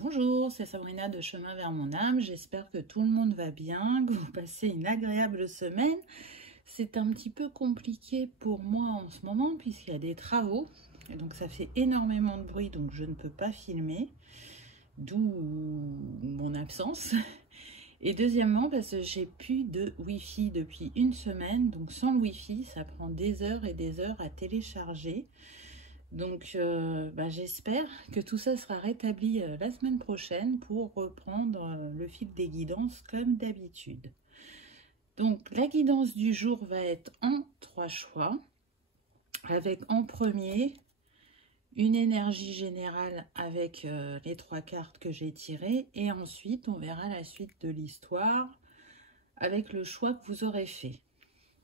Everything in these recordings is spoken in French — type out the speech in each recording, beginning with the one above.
Bonjour, c'est Sabrina de Chemin vers mon âme. J'espère que tout le monde va bien, que vous passez une agréable semaine. C'est un petit peu compliqué pour moi en ce moment puisqu'il y a des travaux. Et donc ça fait énormément de bruit, donc je ne peux pas filmer. D'où mon absence. Et deuxièmement, parce que j'ai plus de Wi-Fi depuis une semaine. Donc sans le Wi-Fi, ça prend des heures et des heures à télécharger. Donc j'espère que tout ça sera rétabli la semaine prochaine pour reprendre le fil des guidances comme d'habitude. Donc la guidance du jour va être en 3 choix, avec en premier une énergie générale avec les 3 cartes que j'ai tirées, et ensuite on verra la suite de l'histoire avec le choix que vous aurez fait.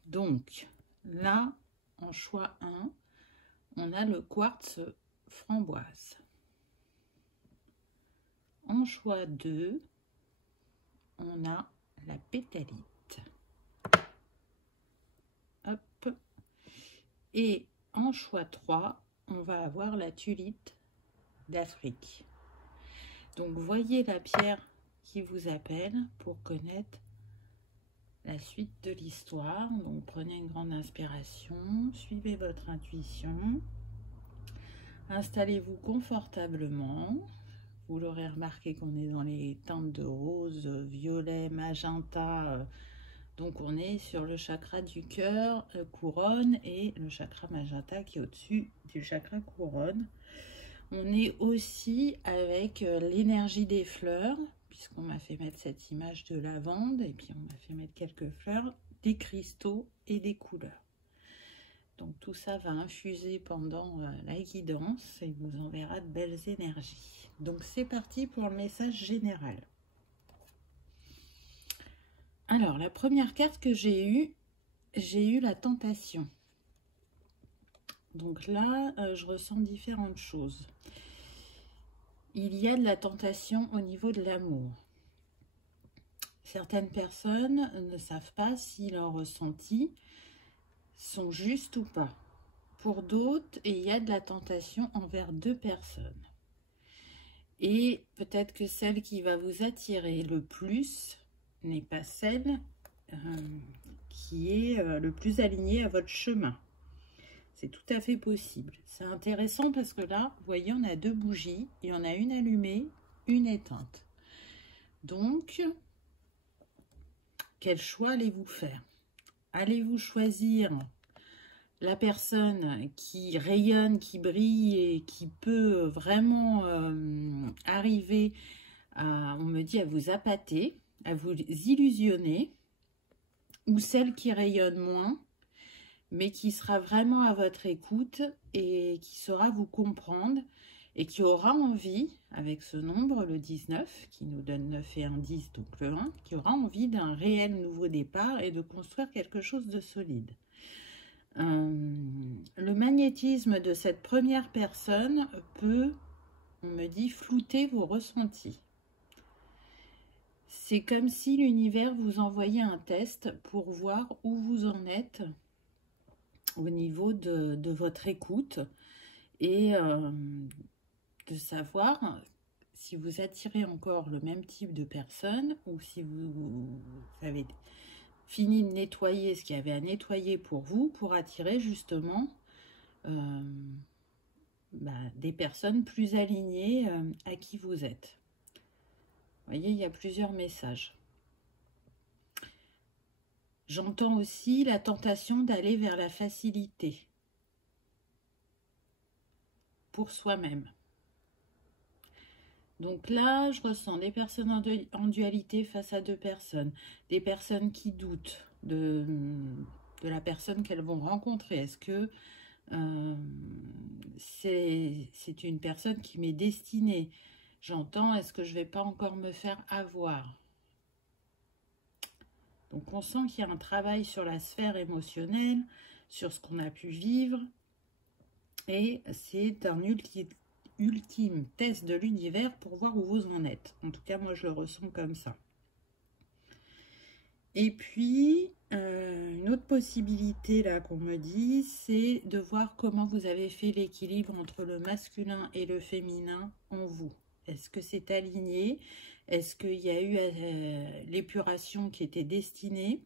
Donc là, en choix 1, on a le quartz framboise. En choix 2, on a la pétalite. Hop. Et en choix 3, on va avoir la tulipe d'Afrique. Donc, voyez la pierre qui vous appelle pour connaître la suite de l'histoire. Donc, prenez une grande inspiration, suivez votre intuition. Installez-vous confortablement. Vous l'aurez remarqué qu'on est dans les teintes de rose, violet, magenta. Donc on est sur le chakra du cœur, couronne, et le chakra magenta qui est au-dessus du chakra couronne. On est aussi avec l'énergie des fleurs, puisqu'on m'a fait mettre cette image de lavande, et puis on m'a fait mettre quelques fleurs, des cristaux et des couleurs. Donc tout ça va infuser pendant la guidance et vous enverra de belles énergies. Donc c'est parti pour le message général. Alors la première carte que j'ai eu la tentation. Donc là, je ressens différentes choses. Il y a de la tentation au niveau de l'amour. Certaines personnes ne savent pas si leurs ressentis sont justes ou pas. Pour d'autres, il y a de la tentation envers 2 personnes. Et peut-être que celle qui va vous attirer le plus n'est pas celle qui est le plus alignée à votre chemin. C'est tout à fait possible. C'est intéressant parce que là, vous voyez, on a 2 bougies. Il y en a une allumée, une éteinte. Donc, quel choix allez-vous faire? Allez-vous choisir la personne qui rayonne, qui brille et qui peut vraiment arriver à, on me dit, à vous appâter, à vous illusionner, ou celle qui rayonne moins, mais qui sera vraiment à votre écoute et qui saura vous comprendre et qui aura envie, avec ce nombre, le 19, qui nous donne 9 et un 10, donc le 1, qui aura envie d'un réel nouveau départ et de construire quelque chose de solide. Le magnétisme de cette première personne peut, on me dit, flouter vos ressentis. C'est comme si l'univers vous envoyait un test pour voir où vous en êtes au niveau de votre écoute et de savoir si vous attirez encore le même type de personne ou si vous avez fini de nettoyer ce qu'il y avait à nettoyer pour vous, pour attirer justement des personnes plus alignées à qui vous êtes. Vous voyez, il y a plusieurs messages. J'entends aussi la tentation d'aller vers la facilité pour soi-même. Donc là, je ressens des personnes en dualité face à 2 personnes, des personnes qui doutent de la personne qu'elles vont rencontrer. Est-ce que c'est une personne qui m'est destinée? J'entends, est-ce que je ne vais pas encore me faire avoir? Donc on sent qu'il y a un travail sur la sphère émotionnelle, sur ce qu'on a pu vivre, et c'est un ultime test de l'univers pour voir où vous en êtes. En tout cas, moi, je le ressens comme ça. Et puis, une autre possibilité là qu'on me dit, c'est de voir comment vous avez fait l'équilibre entre le masculin et le féminin en vous. Est-ce que c'est aligné? Est-ce qu'il y a eu l'épuration qui était destinée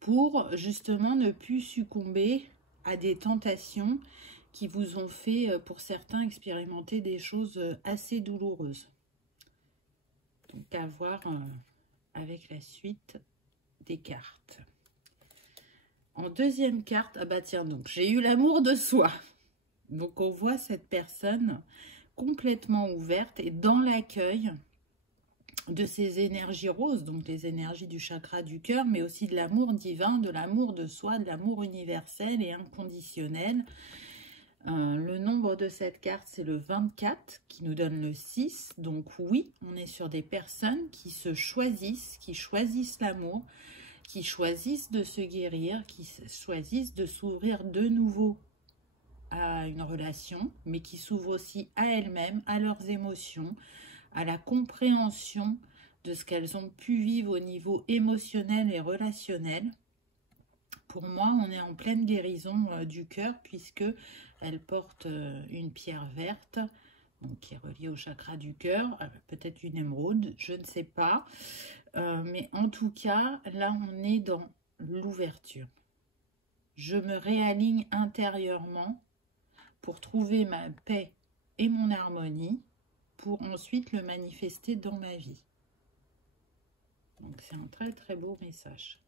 pour justement ne plus succomber à des tentations qui vous ont fait, pour certains, expérimenter des choses assez douloureuses. Donc à voir avec la suite des cartes. En deuxième carte, ah bah tiens, donc j'ai eu l'amour de soi. Donc on voit cette personne complètement ouverte et dans l'accueil de ces énergies roses, donc les énergies du chakra du cœur, mais aussi de l'amour divin, de l'amour de soi, de l'amour universel et inconditionnel. Le nombre de cette carte, c'est le 24, qui nous donne le 6. Donc oui, on est sur des personnes qui se choisissent, qui choisissent l'amour, qui choisissent de se guérir, qui choisissent de s'ouvrir de nouveau à une relation, mais qui s'ouvrent aussi à elles-mêmes, à leurs émotions, à la compréhension de ce qu'elles ont pu vivre au niveau émotionnel et relationnel. Pour moi, on est en pleine guérison du cœur, puisque elle porte une pierre verte, donc qui est reliée au chakra du cœur, peut-être une émeraude, je ne sais pas. Mais en tout cas, là, on est dans l'ouverture. Je me réaligne intérieurement pour trouver ma paix et mon harmonie, pour ensuite le manifester dans ma vie. Donc c'est un très très beau message.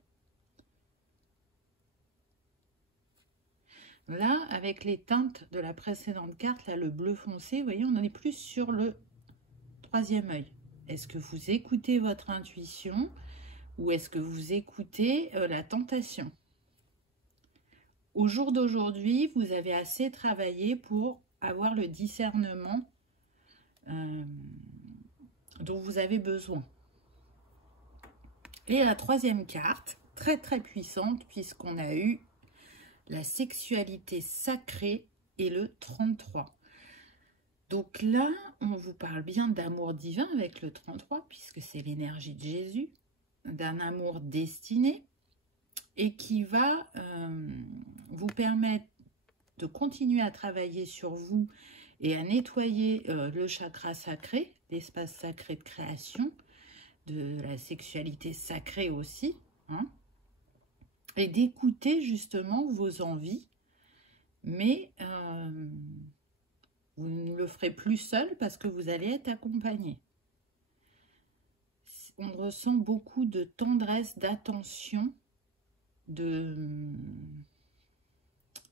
Là, avec les teintes de la précédente carte, là le bleu foncé, vous voyez, on en est plus sur le troisième œil. Est-ce que vous écoutez votre intuition ou est-ce que vous écoutez la tentation? Au jour d'aujourd'hui, vous avez assez travaillé pour avoir le discernement dont vous avez besoin. Et la troisième carte, très très puissante, puisqu'on a eu la sexualité sacrée et le 33. Donc là, on vous parle bien d'amour divin avec le 33, puisque c'est l'énergie de Jésus, d'un amour destiné, et qui va vous permettre de continuer à travailler sur vous et à nettoyer le chakra sacré, l'espace sacré de création, de la sexualité sacrée aussi, hein, et d'écouter justement vos envies, mais vous ne le ferez plus seul parce que vous allez être accompagné. On ressent beaucoup de tendresse, d'attention, de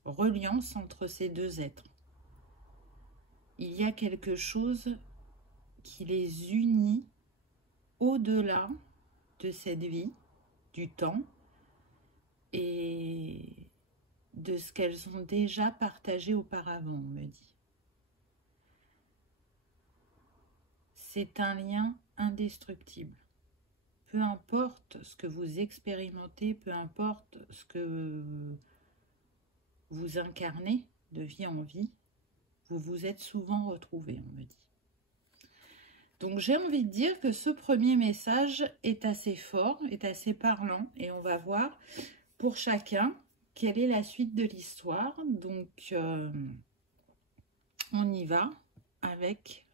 reliance entre ces deux êtres. Il y a quelque chose qui les unit au-delà de cette vie, du temps, et de ce qu'elles ont déjà partagé auparavant, on me dit. C'est un lien indestructible. Peu importe ce que vous expérimentez, peu importe ce que vous incarnez de vie en vie, vous vous êtes souvent retrouvés, on me dit. Donc j'ai envie de dire que ce premier message est assez fort, est assez parlant, et on va voir pour chacun quelle est la suite de l'histoire. Donc on y va avec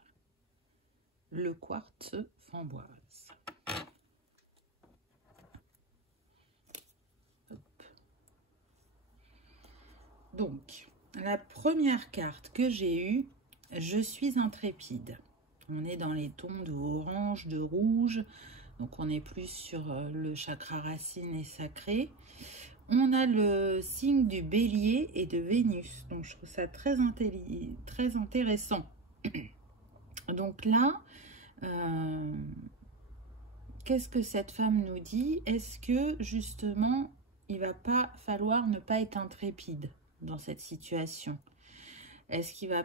le quartz framboise. Hop. Donc la première carte que j'ai eue, je suis intrépide. On est dans les tons de orange, de rouge, donc on est plus sur le chakra racine et sacré. On a le signe du bélier et de Vénus, donc je trouve ça très intéressant. Donc là, qu'est-ce que cette femme nous dit? Est-ce que justement, il va pas falloir ne pas être intrépide dans cette situation? Est-ce qu'il va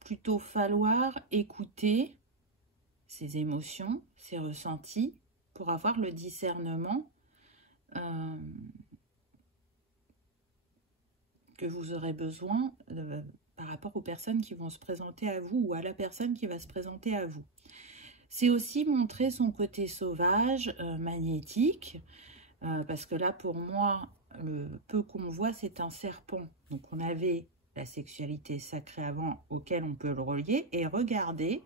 plutôt falloir écouter ses émotions, ses ressentis, pour avoir le discernement que vous aurez besoin par rapport aux personnes qui vont se présenter à vous ou à la personne qui va se présenter à vous. C'est aussi montrer son côté sauvage, magnétique, parce que là, pour moi, le peu qu'on voit, c'est un serpent. Donc, on avait la sexualité sacrée avant auquel on peut le relier. Et regardez,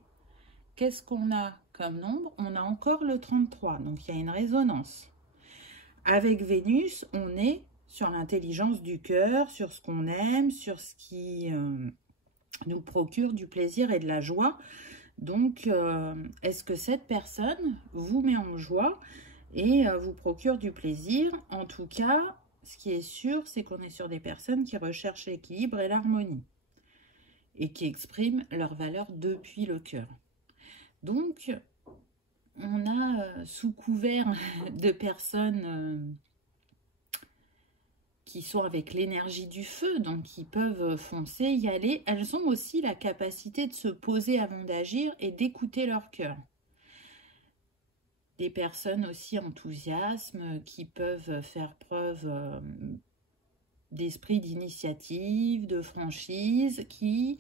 qu'est-ce qu'on a comme nombre? On a encore le 33, donc il y a une résonance. Avec Vénus, on est sur l'intelligence du cœur, sur ce qu'on aime, sur ce qui nous procure du plaisir et de la joie. Donc, est-ce que cette personne vous met en joie et vous procure du plaisir? En tout cas, ce qui est sûr, c'est qu'on est sur des personnes qui recherchent l'équilibre et l'harmonie et qui expriment leurs valeurs depuis le cœur. Donc, on a sous couvert de personnes qui sont avec l'énergie du feu, donc qui peuvent foncer, y aller. Elles ont aussi la capacité de se poser avant d'agir et d'écouter leur cœur. Des personnes aussi enthousiastes qui peuvent faire preuve d'esprit d'initiative, de franchise, qui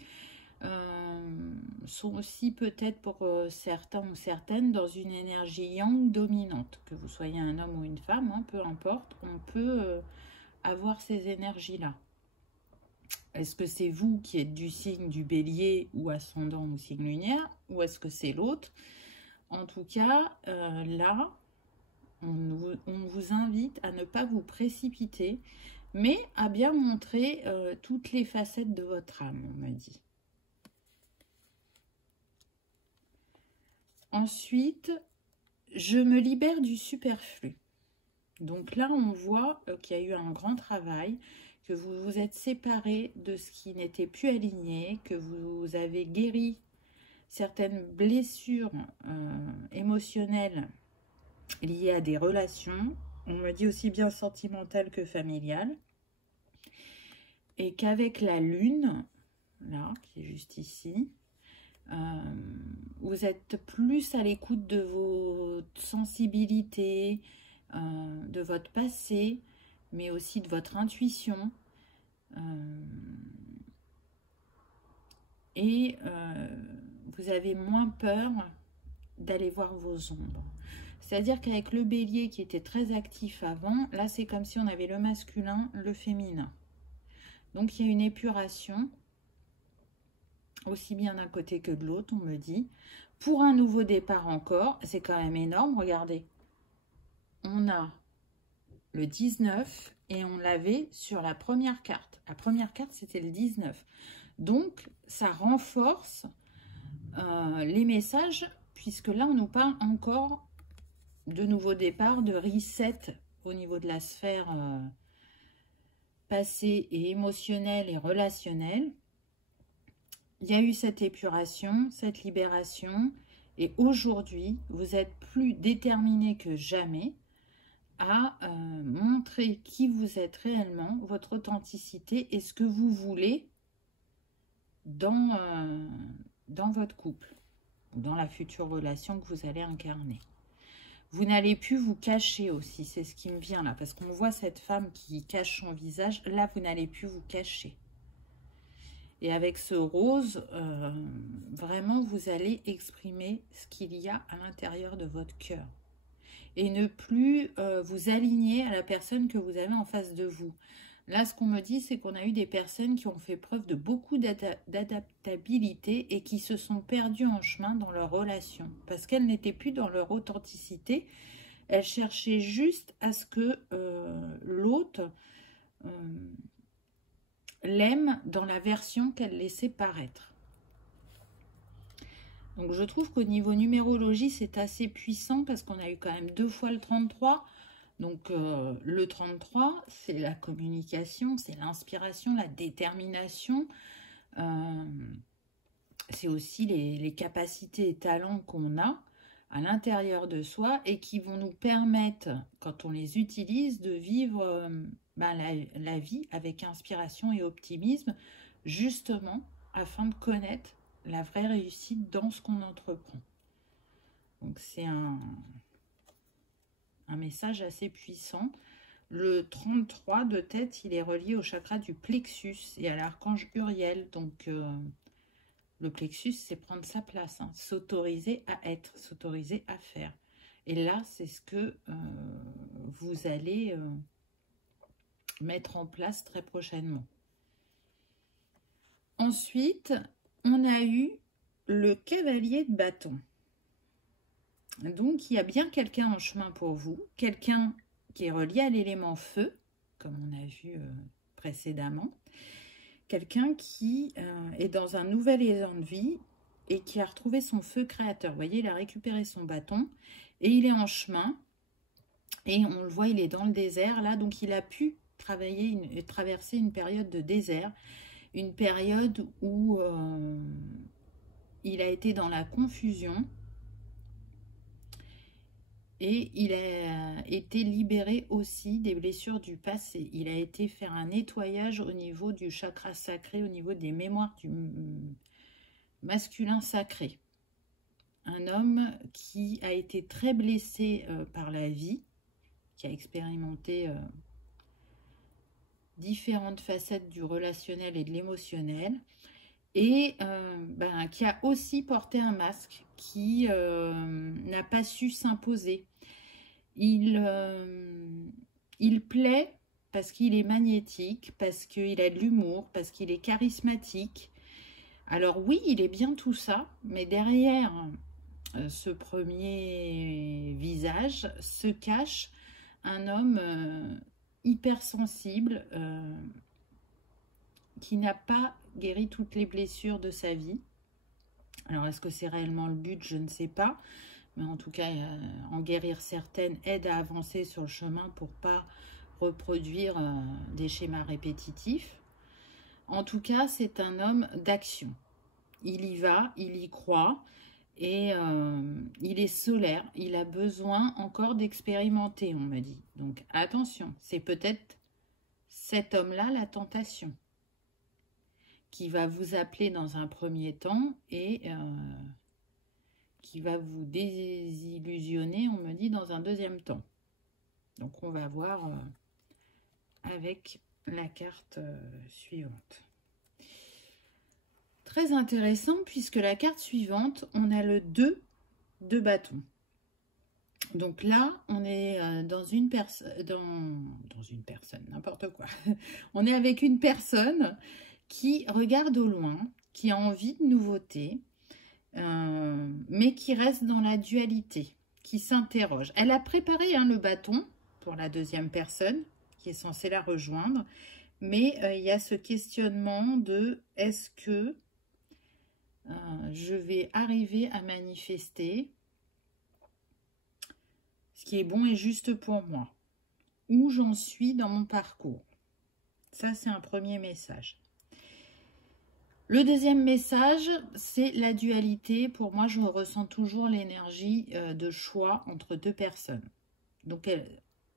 sont aussi peut-être pour certains ou certaines dans une énergie yang dominante. Que vous soyez un homme ou une femme, hein, peu importe, on peut avoir ces énergies-là. Est-ce que c'est vous qui êtes du signe du bélier ou ascendant ou signe lunaire, ou est-ce que c'est l'autre? En tout cas, là, on vous invite à ne pas vous précipiter, mais à bien montrer toutes les facettes de votre âme, on me dit. Ensuite, je me libère du superflu. Donc là, on voit qu'il y a eu un grand travail, que vous vous êtes séparés de ce qui n'était plus aligné, que vous avez guéri certaines blessures émotionnelles liées à des relations, on me dit aussi bien sentimentales que familiales, et qu'avec la lune, là, qui est juste ici, vous êtes plus à l'écoute de vos sensibilités, de votre passé, mais aussi de votre intuition. Vous avez moins peur d'aller voir vos ombres. C'est-à-dire qu'avec le bélier qui était très actif avant, là c'est comme si on avait le masculin, le féminin. Donc il y a une épuration, aussi bien d'un côté que de l'autre, on me dit. Pour un nouveau départ encore, c'est quand même énorme, regardez. On a le 19 et on l'avait sur la première carte. La première carte, c'était le 19. Donc, ça renforce les messages, puisque là, on nous parle encore de nouveau départ, de reset au niveau de la sphère passée et émotionnelle et relationnelle. Il y a eu cette épuration, cette libération, et aujourd'hui, vous êtes plus déterminé que jamais à montrer qui vous êtes réellement, votre authenticité et ce que vous voulez dans votre couple, dans la future relation que vous allez incarner. Vous n'allez plus vous cacher aussi, c'est ce qui me vient là, parce qu'on voit cette femme qui cache son visage, là vous n'allez plus vous cacher. Et avec ce rose, vraiment vous allez exprimer ce qu'il y a à l'intérieur de votre cœur. Et ne plus vous aligner à la personne que vous avez en face de vous. Là, ce qu'on me dit, c'est qu'on a eu des personnes qui ont fait preuve de beaucoup d'adaptabilité et qui se sont perdues en chemin dans leur relation. Parce qu'elles n'étaient plus dans leur authenticité. Elles cherchaient juste à ce que l'autre l'aime dans la version qu'elle laissait paraître. Donc, je trouve qu'au niveau numérologie, c'est assez puissant parce qu'on a eu quand même 2 fois le 33. Donc, le 33, c'est la communication, c'est l'inspiration, la détermination. C'est aussi les capacités et talents qu'on a à l'intérieur de soi et qui vont nous permettre, quand on les utilise, de vivre la vie avec inspiration et optimisme, justement, afin de connaître la vraie réussite dans ce qu'on entreprend. Donc c'est un message assez puissant. Le 33 de tête, il est relié au chakra du plexus et à l'archange Uriel. Donc le plexus, c'est prendre sa place, hein, s'autoriser à être, s'autoriser à faire. Et là, c'est ce que vous allez mettre en place très prochainement. Ensuite, on a eu le cavalier de bâton. Donc, il y a bien quelqu'un en chemin pour vous, quelqu'un qui est relié à l'élément feu, comme on a vu précédemment, quelqu'un qui est dans un nouvel élan de vie et qui a retrouvé son feu créateur. Vous voyez, il a récupéré son bâton et il est en chemin. Et on le voit, il est dans le désert là, donc il a pu traverser une période de désert, une période où il a été dans la confusion et il a été libéré aussi des blessures du passé. Il a été faire un nettoyage au niveau du chakra sacré, au niveau des mémoires du masculin sacré. Un homme qui a été très blessé par la vie, qui a expérimenté différentes facettes du relationnel et de l'émotionnel, et qui a aussi porté un masque, qui n'a pas su s'imposer. Il plaît parce qu'il est magnétique, parce qu'il a de l'humour, parce qu'il est charismatique. Alors oui, il est bien tout ça, mais derrière ce premier visage se cache un homme hypersensible qui n'a pas guéri toutes les blessures de sa vie. Alors, est-ce que c'est réellement le but? Je ne sais pas. Mais en tout cas, en guérir certaines aide à avancer sur le chemin pour ne pas reproduire des schémas répétitifs. En tout cas, c'est un homme d'action. Il y va, il y croit. Et il est solaire, il a besoin encore d'expérimenter, on me dit. Donc attention, c'est peut-être cet homme-là, la tentation, qui va vous appeler dans un premier temps et qui va vous désillusionner, on me dit, dans un deuxième temps. Donc on va voir avec la carte suivante. Très intéressant, puisque la carte suivante, on a le 2 de bâton. Donc là, on est dans une personne, n'importe quoi. On est avec une personne qui regarde au loin, qui a envie de nouveauté, mais qui reste dans la dualité, qui s'interroge. Elle a préparé le bâton pour la deuxième personne, qui est censée la rejoindre, mais il y a ce questionnement de est-ce que je vais arriver à manifester ce qui est bon et juste pour moi, où j'en suis dans mon parcours. Ça, c'est un premier message. Le deuxième message, c'est la dualité. Pour moi, je ressens toujours l'énergie de choix entre deux personnes. Donc,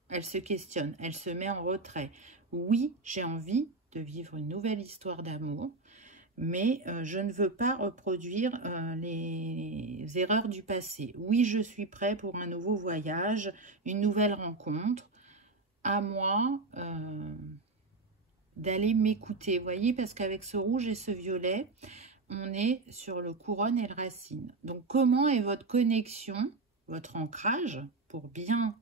elle se questionne, elle se met en retrait. Oui, j'ai envie de vivre une nouvelle histoire d'amour, mais je ne veux pas reproduire les erreurs du passé. Oui, je suis prêt pour un nouveau voyage, une nouvelle rencontre. À moi d'aller m'écouter, vous voyez, parce qu'avec ce rouge et ce violet, on est sur le couronne et le racine. Donc, comment est votre connexion, votre ancrage, pour bien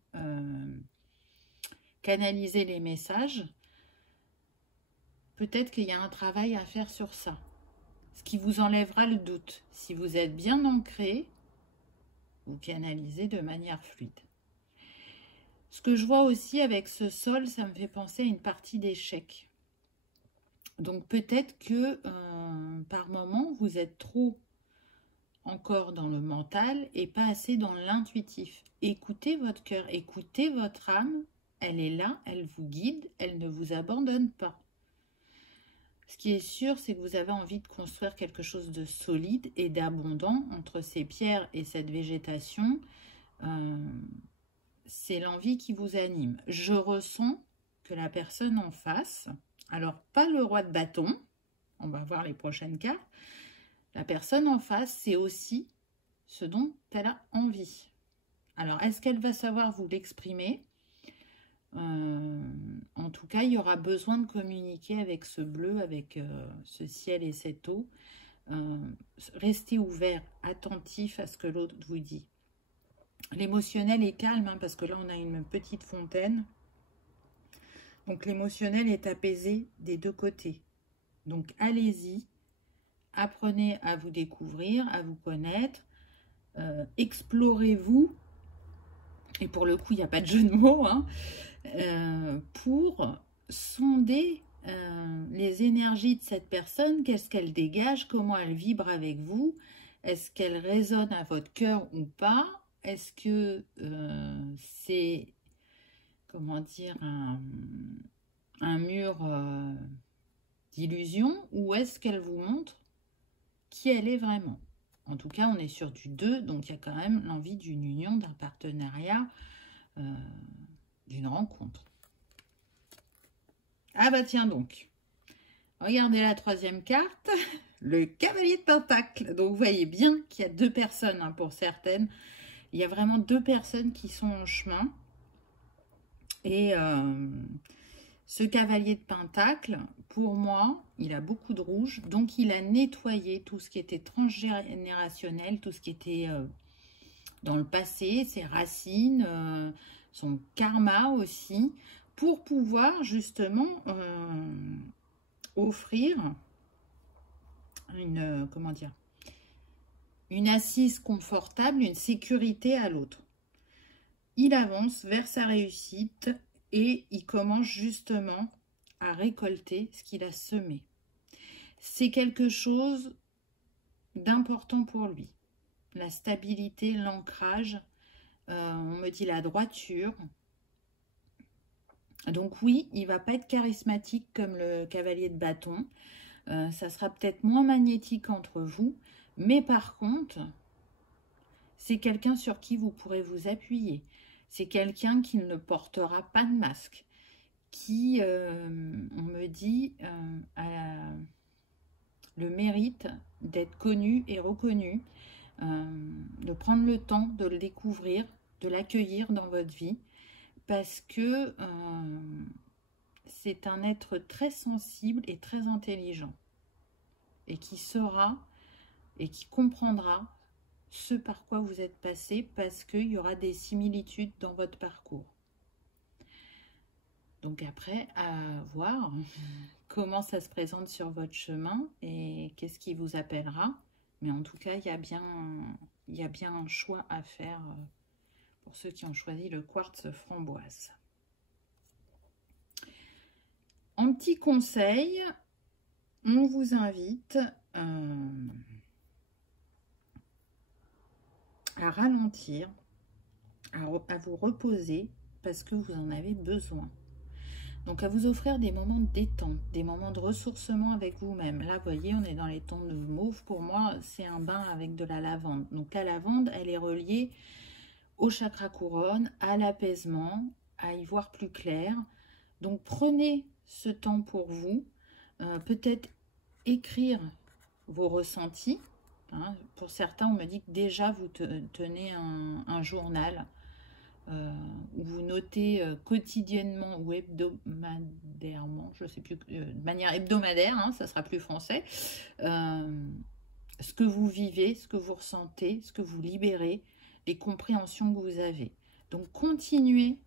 canaliser les messages? Peut-être qu'il y a un travail à faire sur ça. Ce qui vous enlèvera le doute. Si vous êtes bien ancré, vous canalisez de manière fluide. Ce que je vois aussi avec ce sol, ça me fait penser à une partie d'échec. Donc peut-être que par moment, vous êtes trop encore dans le mental et pas assez dans l'intuitif. Écoutez votre cœur, écoutez votre âme. Elle est là, elle vous guide, elle ne vous abandonne pas. Ce qui est sûr, c'est que vous avez envie de construire quelque chose de solide et d'abondant entre ces pierres et cette végétation. C'est l'envie qui vous anime. Je ressens que la personne en face, alors pas le roi de bâton, on va voir les prochaines cartes, la personne en face, c'est aussi ce dont elle a envie. Alors, est-ce qu'elle va savoir vous l'exprimer ? En tout cas, il y aura besoin de communiquer avec ce bleu, avec ce ciel et cette eau. Restez ouvert, attentif à ce que l'autre vous dit. L'émotionnel est calme, parce que là, on a une petite fontaine. Donc, l'émotionnel est apaisé des deux côtés. Donc, allez-y, apprenez à vous découvrir, à vous connaître, explorez-vous, et pour le coup, il n'y a pas de jeu de mots, hein, pour sonder les énergies de cette personne, qu'est-ce qu'elle dégage, comment elle vibre avec vous, est-ce qu'elle résonne à votre cœur ou pas, est-ce que c'est, comment dire, un mur d'illusion, ou est-ce qu'elle vous montre qui elle est vraiment? En tout cas, on est sur du 2, donc il y a quand même l'envie d'une union, d'un partenariat, d'une rencontre. Ah bah tiens donc, regardez la troisième carte, le cavalier de Pentacle. Donc vous voyez bien qu'il y a deux personnes, hein, pour certaines. Il y a vraiment deux personnes qui sont en chemin. Et ce cavalier de Pentacle, pour moi, il a beaucoup de rouge. Donc il a nettoyé tout ce qui était transgénérationnel, tout ce qui était dans le passé, ses racines, son karma aussi, pour pouvoir justement offrir une, comment dire, une assise confortable, une sécurité à l'autre. Il avance vers sa réussite et il commence justement à récolter ce qu'il a semé. C'est quelque chose d'important pour lui. La stabilité, l'ancrage, on me dit la droiture. Donc oui, il ne va pas être charismatique comme le cavalier de bâton. Ça sera peut-être moins magnétique entre vous. Mais par contre, c'est quelqu'un sur qui vous pourrez vous appuyer. C'est quelqu'un qui ne portera pas de masque. Qui, on me dit, a le mérite d'être connu et reconnu. De prendre le temps de le découvrir, de l'accueillir dans votre vie. Parce que c'est un être très sensible et très intelligent. Et qui saura et qui comprendra ce par quoi vous êtes passé, parce qu'il y aura des similitudes dans votre parcours. Donc après, à voir comment ça se présente sur votre chemin et qu'est-ce qui vous appellera. Mais en tout cas, il y a bien un choix à faire pour ceux qui ont choisi le quartz framboise. En petit conseil, on vous invite à ralentir, à vous reposer parce que vous en avez besoin. Donc à vous offrir des moments de détente, des moments de ressourcement avec vous-même. Là, vous voyez, on est dans les tons de mauve. Pour moi, c'est un bain avec de la lavande. Donc la lavande, elle est reliée au chakra couronne, à l'apaisement, à y voir plus clair. Donc prenez ce temps pour vous. Peut-être écrire vos ressentis. Hein. Pour certains, on me dit que déjà vous tenez un journal où vous notez quotidiennement ou hebdomadairement, je ne sais plus, de manière hebdomadaire, hein, ça sera plus français, ce que vous vivez, ce que vous ressentez, ce que vous libérez, les compréhensions que vous avez. Donc continuez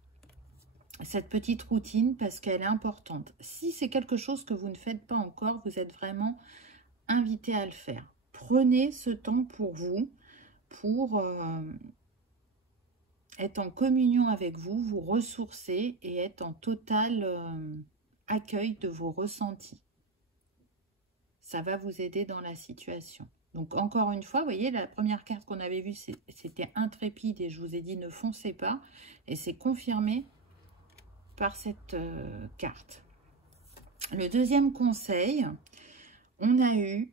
cette petite routine parce qu'elle est importante. Si c'est quelque chose que vous ne faites pas encore, vous êtes vraiment invité à le faire. Prenez ce temps pour vous, pour être en communion avec vous, vous ressourcer et être en total accueil de vos ressentis. Ça va vous aider dans la situation. Donc encore une fois, vous voyez, la première carte qu'on avait vue, c'était intrépide et je vous ai dit ne foncez pas. Et c'est confirmé par cette carte. Le deuxième conseil, on a eu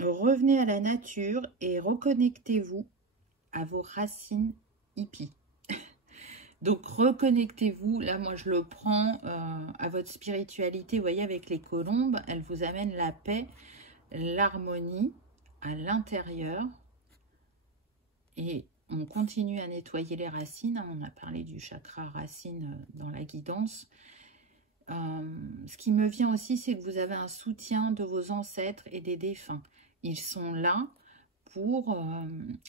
revenez à la nature et reconnectez-vous à vos racines hippies. Donc reconnectez-vous, là moi je le prends à votre spiritualité, vous voyez avec les colombes, elles vous amènent la paix, l'harmonie à l'intérieur. Et on continue à nettoyer les racines, on a parlé du chakra racine dans la guidance. Ce qui me vient aussi, c'est que vous avez un soutien de vos ancêtres et des défunts. Ils sont là pour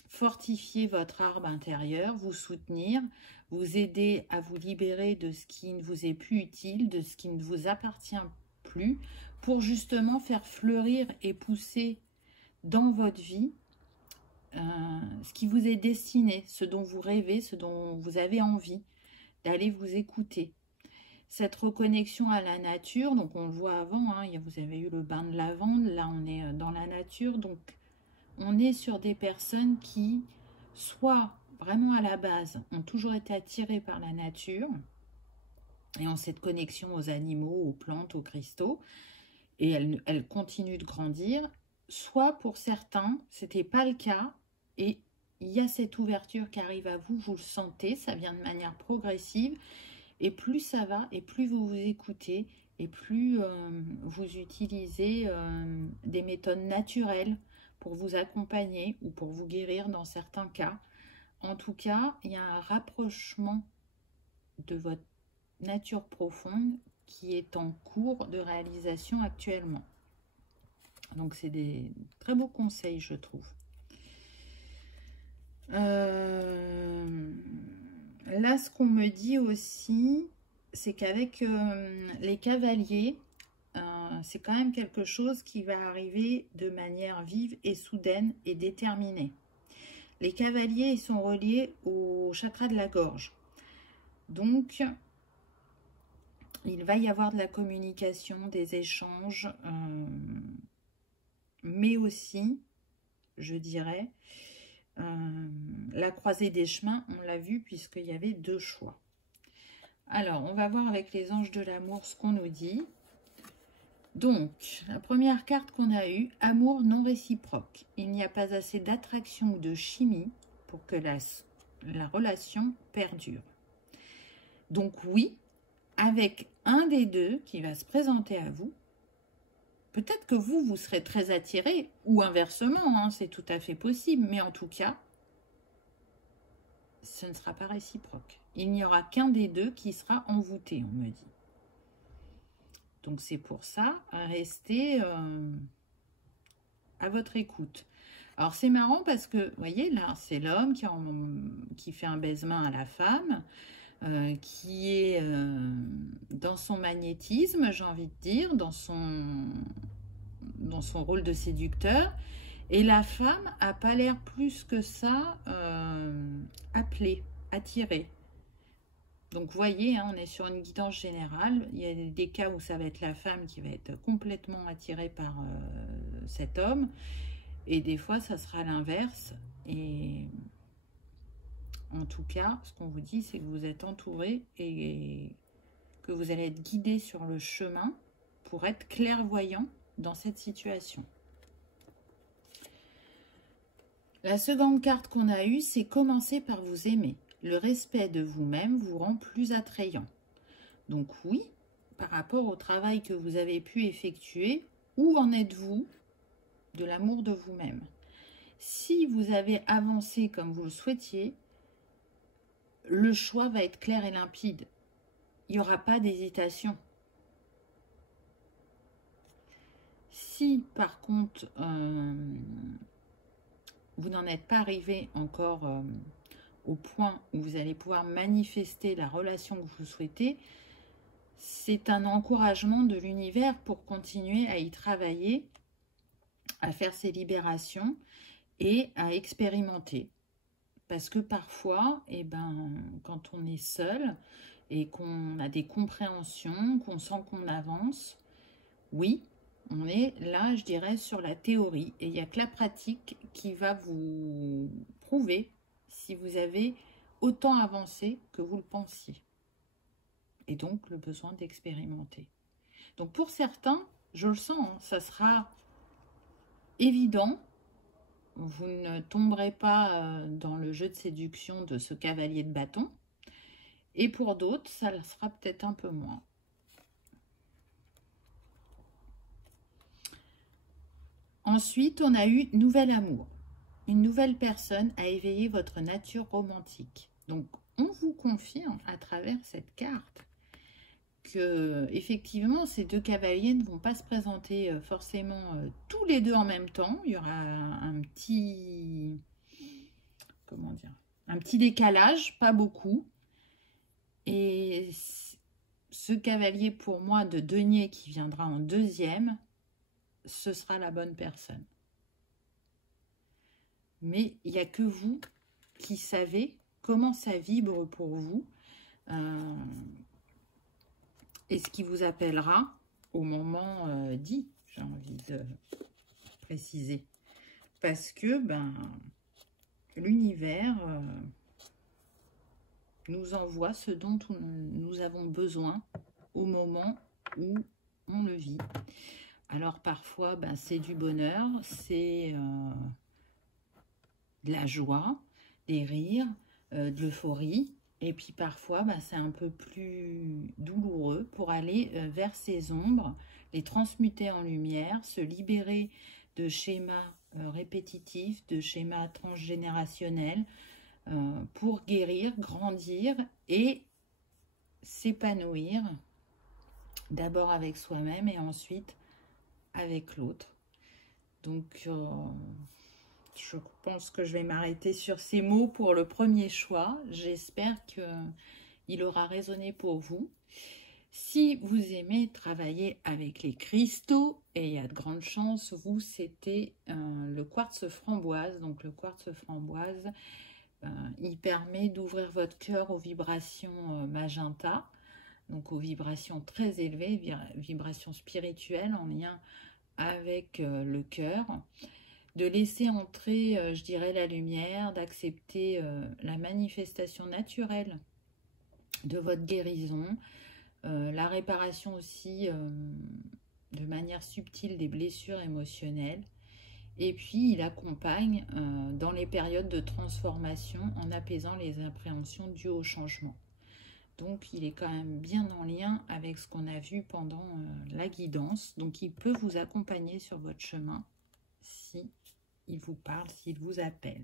fortifier votre arbre intérieur, vous soutenir, vous aider à vous libérer de ce qui ne vous est plus utile, de ce qui ne vous appartient plus, pour justement faire fleurir et pousser dans votre vie ce qui vous est destiné, ce dont vous rêvez, ce dont vous avez envie, d'aller vous écouter. Cette reconnexion à la nature, donc on le voit avant, hein, vous avez eu le bain de lavande, là on est dans la nature, donc on est sur des personnes qui, soit vraiment à la base, ont toujours été attirées par la nature, et ont cette connexion aux animaux, aux plantes, aux cristaux, et elles continuent de grandir, soit pour certains, ce n'était pas le cas, et il y a cette ouverture qui arrive à vous, vous le sentez, ça vient de manière progressive, et plus ça va, et plus vous vous écoutez, et plus vous utilisez des méthodes naturelles pour vous accompagner ou pour vous guérir dans certains cas. En tout cas, il y a un rapprochement de votre nature profonde qui est en cours de réalisation actuellement. Donc c'est des très beaux conseils, je trouve. Là, ce qu'on me dit aussi, c'est qu'avec les cavaliers, c'est quand même quelque chose qui va arriver de manière vive et soudaine et déterminée. Les cavaliers, ils sont reliés au chakra de la gorge. Donc, il va y avoir de la communication, des échanges, mais aussi, je dirais, la croisée des chemins, on l'a vu puisqu'il y avait deux choix. Alors, on va voir avec les anges de l'amour ce qu'on nous dit. Donc, la première carte qu'on a eue, amour non réciproque. Il n'y a pas assez d'attraction ou de chimie pour que la relation perdure. Donc oui, avec un des deux qui va se présenter à vous, peut-être que vous serez très attiré, ou inversement, hein, c'est tout à fait possible, mais en tout cas, ce ne sera pas réciproque. Il n'y aura qu'un des deux qui sera envoûté, on me dit. Donc c'est pour ça, restez à votre écoute. Alors c'est marrant parce que, vous voyez, là, c'est l'homme qui fait un baise-main à la femme, qui est dans son magnétisme, j'ai envie de dire, dans son rôle de séducteur. Et la femme n'a pas l'air plus que ça appelée, attirée. Donc, vous voyez, hein, on est sur une guidance générale. Il y a des cas où ça va être la femme qui va être complètement attirée par cet homme. Et des fois, ça sera l'inverse. Et en tout cas, ce qu'on vous dit, c'est que vous êtes entouré et que vous allez être guidé sur le chemin pour être clairvoyant dans cette situation. La seconde carte qu'on a eue, c'est commencer par vous aimer. Le respect de vous-même vous rend plus attrayant. Donc oui, par rapport au travail que vous avez pu effectuer, où en êtes-vous de l'amour de vous-même? Si vous avez avancé comme vous le souhaitiez, le choix va être clair et limpide. Il n'y aura pas d'hésitation. Si par contre, vous n'en êtes pas arrivé encore au point où vous allez pouvoir manifester la relation que vous souhaitez, c'est un encouragement de l'univers pour continuer à y travailler, à faire ces libérations et à expérimenter. Parce que parfois, quand on est seul et qu'on a des compréhensions, qu'on sent qu'on avance, oui, on est là, je dirais, sur la théorie. Et il n'y a que la pratique qui va vous prouver si vous avez autant avancé que vous le pensiez. Et donc, le besoin d'expérimenter. Donc, pour certains, je le sens, hein, ça sera évident. Vous ne tomberez pas dans le jeu de séduction de ce cavalier de bâton. Et pour d'autres, ça le sera peut-être un peu moins. Ensuite, on a eu nouvel amour. Une nouvelle personne a éveillé votre nature romantique. Donc, on vous confirme à travers cette carte que, effectivement, ces deux cavaliers ne vont pas se présenter forcément tous les deux en même temps. Il y aura un petit, un petit décalage, pas beaucoup. Et ce cavalier pour moi de denier qui viendra en deuxième, ce sera la bonne personne. Mais il n'y a que vous qui savez comment ça vibre pour vous et ce qui vous appellera au moment dit, j'ai envie de préciser. Parce que l'univers nous envoie ce dont nous avons besoin au moment où on le vit. Alors parfois, c'est du bonheur, c'est de la joie, des rires, de l'euphorie. Et puis parfois, c'est un peu plus douloureux pour aller vers ces ombres, les transmuter en lumière, se libérer de schémas répétitifs, de schémas transgénérationnels, pour guérir, grandir et s'épanouir, d'abord avec soi-même et ensuite avec l'autre. Donc, je pense que je vais m'arrêter sur ces mots pour le premier choix. J'espère qu'il aura résonné pour vous. Si vous aimez travailler avec les cristaux, et il y a de grandes chances, vous, c'était le quartz framboise. Donc, le quartz framboise, il permet d'ouvrir votre cœur aux vibrations magenta, donc aux vibrations très élevées, vibrations spirituelles en lien avec le cœur, de laisser entrer, je dirais, la lumière, d'accepter la manifestation naturelle de votre guérison, la réparation aussi de manière subtile des blessures émotionnelles. Et puis, il accompagne dans les périodes de transformation en apaisant les appréhensions dues au changement. Donc, il est quand même bien en lien avec ce qu'on a vu pendant la guidance. Donc, il peut vous accompagner sur votre chemin si il vous parle, s'il vous appelle.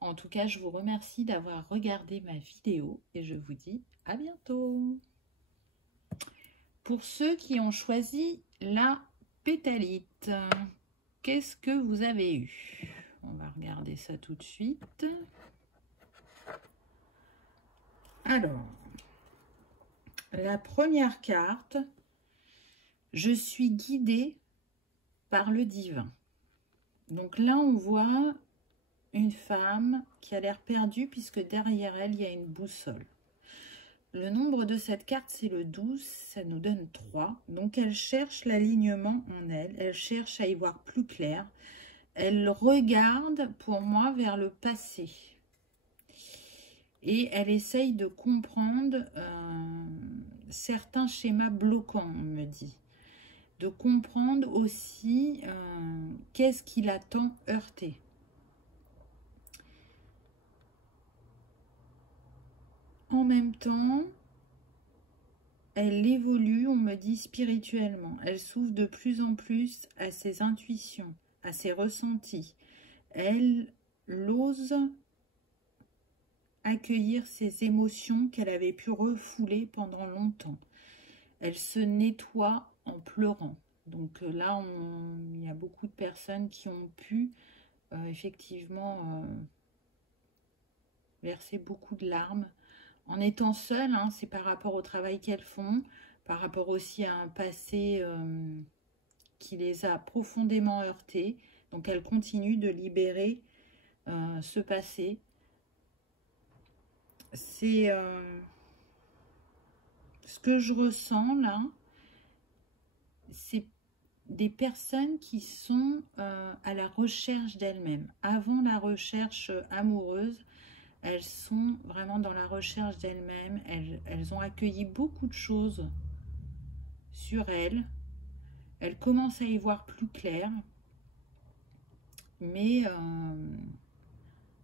En tout cas, je vous remercie d'avoir regardé ma vidéo et je vous dis à bientôt. Pour ceux qui ont choisi la pétalite, qu'est-ce que vous avez eu? On va regarder ça tout de suite. Alors, la première carte, je suis guidée par le divin. Donc là, on voit une femme qui a l'air perdue puisque derrière elle, il y a une boussole. Le nombre de cette carte, c'est le 12, ça nous donne 3. Donc, elle cherche l'alignement en elle, elle cherche à y voir plus clair. Elle regarde, pour moi, vers le passé. Et elle essaye de comprendre certains schémas bloquants, on me dit. De comprendre aussi qu'est-ce qui l'a tant heurté. En même temps, elle évolue, on me dit, spirituellement. Elle s'ouvre de plus en plus à ses intuitions, à ses ressentis. Elle ose accueillir ses émotions qu'elle avait pu refouler pendant longtemps. Elle se nettoie en pleurant. Donc là, il y a beaucoup de personnes qui ont pu effectivement verser beaucoup de larmes. En étant seule, hein, c'est par rapport au travail qu'elles font, par rapport aussi à un passé qui les a profondément heurtées. Donc elles continuent de libérer ce passé. C'est ce que je ressens là, c'est des personnes qui sont à la recherche d'elles-mêmes. Avant la recherche amoureuse, elles sont vraiment dans la recherche d'elles-mêmes. Elles ont accueilli beaucoup de choses sur elles. Elles commencent à y voir plus clair. Mais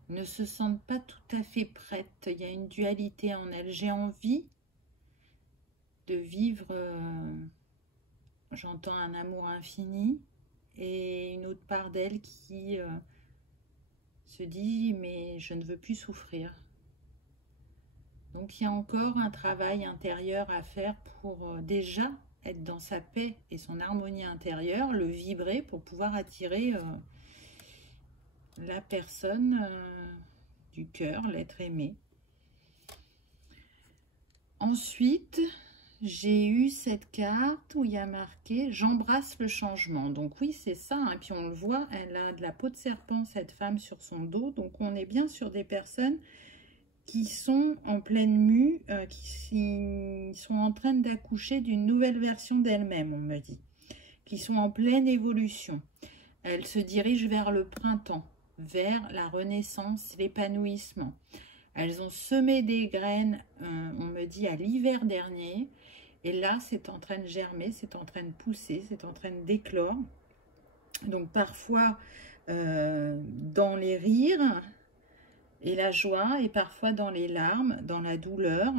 ne se sentent pas tout à fait prêtes. Il y a une dualité en elles. J'ai envie de vivre, j'entends un amour infini. Et une autre part d'elles qui... se dit mais je ne veux plus souffrir. Donc il y a encore un travail intérieur à faire pour déjà être dans sa paix et son harmonie intérieure, le vibrer pour pouvoir attirer la personne du cœur, l'être aimé. Ensuite, j'ai eu cette carte où il y a marqué « J'embrasse le changement ». Donc oui, c'est ça. Hein. Puis on le voit, elle a de la peau de serpent, cette femme, sur son dos. Donc on est bien sur des personnes qui sont en pleine mue, qui sont en train d'accoucher d'une nouvelle version d'elles-mêmes, on me dit. Qui sont en pleine évolution. Elles se dirigent vers le printemps, vers la renaissance, l'épanouissement. Elles ont semé des graines, on me dit, à l'hiver dernier. Et là, c'est en train de germer, c'est en train de pousser, c'est en train d'éclore. Donc parfois dans les rires et la joie, et parfois dans les larmes, dans la douleur.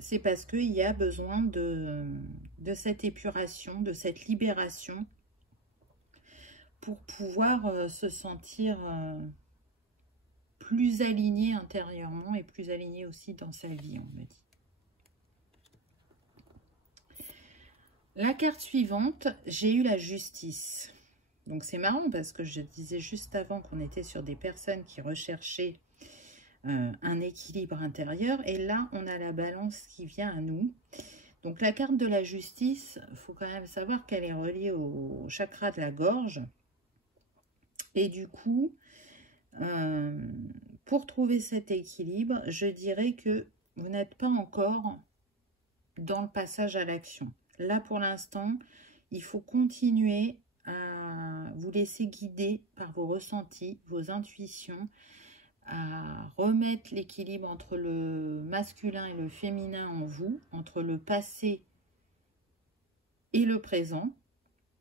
C'est parce qu'il y a besoin de cette épuration, de cette libération pour pouvoir se sentir plus aligné intérieurement et plus aligné aussi dans sa vie, on me dit. La carte suivante, j'ai eu la justice. Donc c'est marrant parce que je disais juste avant qu'on était sur des personnes qui recherchaient un équilibre intérieur. Et là, on a la balance qui vient à nous. Donc la carte de la justice, il faut quand même savoir qu'elle est reliée au chakra de la gorge. Et du coup, pour trouver cet équilibre, je dirais que vous n'êtes pas encore dans le passage à l'action. Là, pour l'instant, il faut continuer à vous laisser guider par vos ressentis, vos intuitions, à remettre l'équilibre entre le masculin et le féminin en vous, entre le passé et le présent,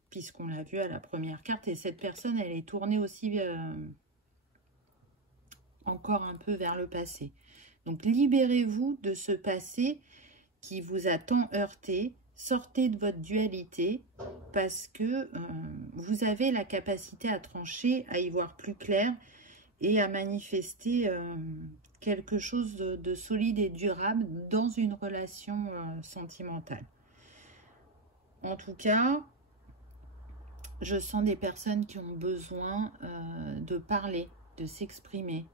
puisqu'on l'a vu à la première carte. Et cette personne, elle est tournée aussi encore un peu vers le passé. Donc, libérez-vous de ce passé qui vous a tant heurté. Sortez de votre dualité parce que vous avez la capacité à trancher, à y voir plus clair et à manifester quelque chose de solide et durable dans une relation sentimentale. En tout cas, je sens des personnes qui ont besoin de parler, de s'exprimer,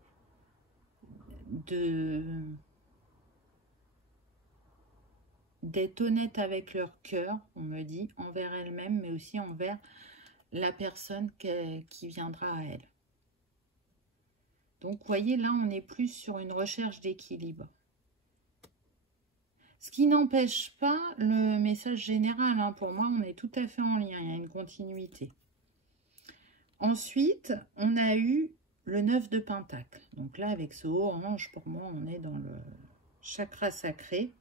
d'être honnête avec leur cœur, on me dit, envers elles-mêmes, mais aussi envers la personne qui viendra à elle. Donc, vous voyez, là, on est plus sur une recherche d'équilibre. Ce qui n'empêche pas le message général. Hein. Pour moi, on est tout à fait en lien. Il y a une continuité. Ensuite, on a eu le 9 de Pentacle. Donc là, avec ce orange, pour moi, on est dans le chakra sacré.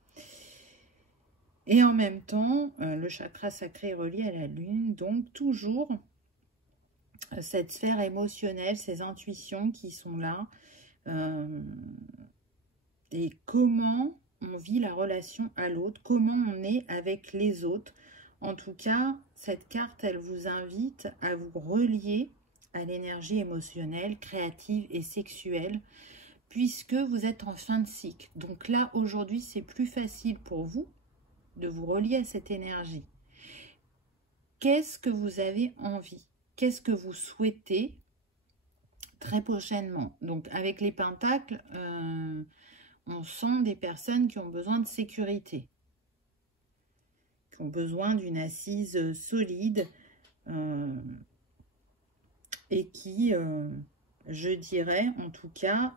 Et en même temps, le chakra sacré est relié à la lune. Donc, toujours cette sphère émotionnelle, ces intuitions qui sont là. Et comment on vit la relation à l'autre, comment on est avec les autres. En tout cas, cette carte, elle vous invite à vous relier à l'énergie émotionnelle, créative et sexuelle, puisque vous êtes en fin de cycle. Donc là, aujourd'hui, c'est plus facile pour vous de vous relier à cette énergie. Qu'est-ce que vous avez envie? Qu'est-ce que vous souhaitez très prochainement? Donc, avec les pentacles, on sent des personnes qui ont besoin de sécurité, qui ont besoin d'une assise solide et qui, je dirais, en tout cas,